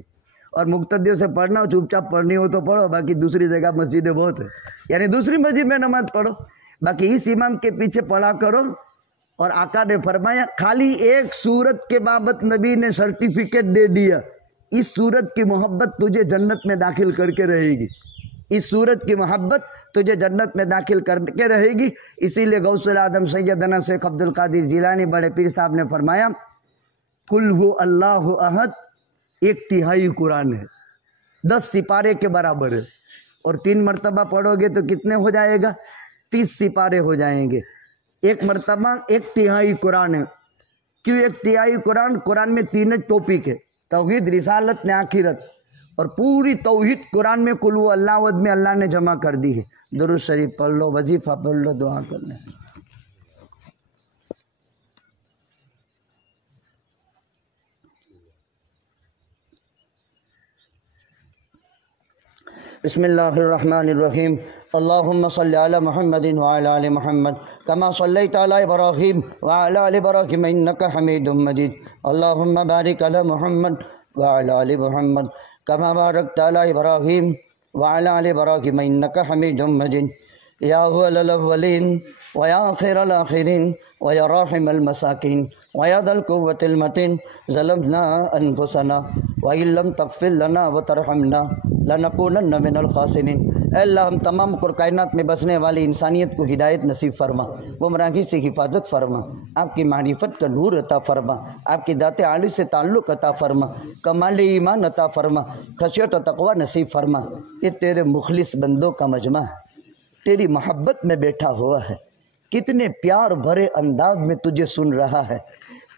اور مقتدیوں سے پڑھنا ہو، چپ چاپ پڑھنی ہو تو پڑھو، باقی دوسری جگہ مسجدیں بہت ہیں، یعنی دوسری مسجد میں نماز پڑھو، باقی اس امام کے پیچھے پڑھا کرو۔ اور آقا نے فرمایا خالی ایک سورت کے بابت نبی نے سرٹیفکیٹ دے دیا، اس سورت کی محبت تجھے جنت میں داخل کر کے رہے گی، اس سورت کی محبت تجھے جنت میں داخل کر کے رہے گی۔ اسی لیے غوث العظم سیدنا شیخ عبد القادر جیلانی بڑے پیر صاحب نے فرمایا قل هو اللہ احد 1/3 قرآن ہے، 10 سپارے کے برابر ہے، اور 3 مرتبہ پڑھو گے تو کتنے ہو جائے گا؟ 30 سپارے ہو جائیں گے۔ 1 مرتبہ 1/3 قرآن ہے۔ کیوں 1/3 قرآن؟ قرآن میں 3 ٹاپک ہے، توحید، رسالت نے آخرت، اور پوری توحید قرآن میں قل هو اللہ احد میں اللہ نے جمع کر دی ہے۔ درود شریف پڑھ لو، وظیفہ پڑھ لو، دعا کر لیں۔ بسم اللہ الرحمن الرحیم، اللہم صلی علی محمد وعلی آل محمد کما صلیت علی ابراہیم وعلی آل ابراہیم انک حمید مجید، اللہم بارک علی محمد وعلی آل محمد کما بارکت علی ابراہیم وعلی آل ابراہیم انک حمید مجید، یا اول الاولین ویا آخر الاخرین ویا راحم المساکین ویا ذا القوة المتین، ظلمنا انفسنا وإن لم تغفر لنا وترحمنا لنکونن من الخاسرین۔ اے اللہ ہم تمام کائنات میں بسنے والی انسانیت کو ہدایت نصیب فرما، گمراہی سے حفاظت فرما، آپ کی معرفت کا نور عطا فرما، آپ کی ذات عالی سے تعلق عطا فرما، کمال ایمان عطا فرما، خشیت و تقوی نصیب فرما۔ یہ تیرے مخلص بندوں کا مجمع ہے، تیری محبت میں بیٹھا ہوا ہے، کتنے پیار بھرے انداز میں تجھے سن رہا ہے۔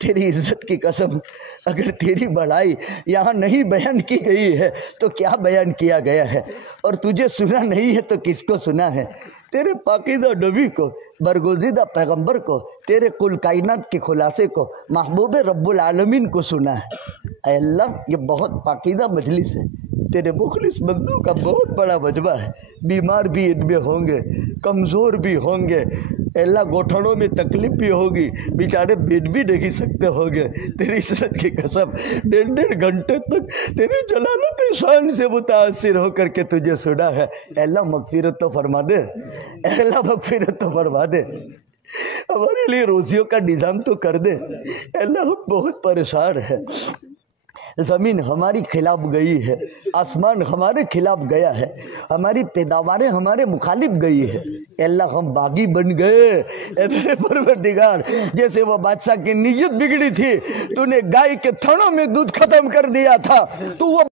تیری عزت کی قسم، اگر تیری بڑائی یہاں نہیں بیان کی گئی ہے تو کیا بیان کیا گیا ہے، اور تجھے سنا نہیں ہے تو کس کو سنا ہے؟ تیرے پاکیزہ نبی کو، برگزیدہ پیغمبر کو، تیرے کل کائنات کے خلاصے کو، محبوب رب العالمین کو سنا ہے۔ اے اللہ یہ بہت پاکیزہ مجلس ہے، تیرے مخلص بندوں کا بہت بڑا مجمع ہے، بیمار بھی ان میں ہوں گے، کمزور بھی ہوں گے، अल्लाह घुटनों में तकलीफ भी होगी, बेचारे बैठ भी नहीं सकते होंगे। तेरी इज्जत की कसम 1.5 घंटे तक तेरी जलालत शान से मुतासिर होकर के तुझे सुना है। अल्लाह मगफिरत तो फरमा दे, अल्लाह मगफिरत तो फरमा दे, हमारे लिए रोजियों का निज़ाम तो कर दे। अल्लाह हम बहुत परेशान है, ज़मीन हमारी खिलाफ गई है, आसमान हमारे खिलाफ गया है, हमारी पैदावारें हमारे मुखालिफ गई है। अल्लाह हम बागी बन गए। ए मेरे परवरदिगार, जैसे वो बादशाह की नीयत बिगड़ी थी, तूने गाय के थनों में दूध खत्म कर दिया था, तू वो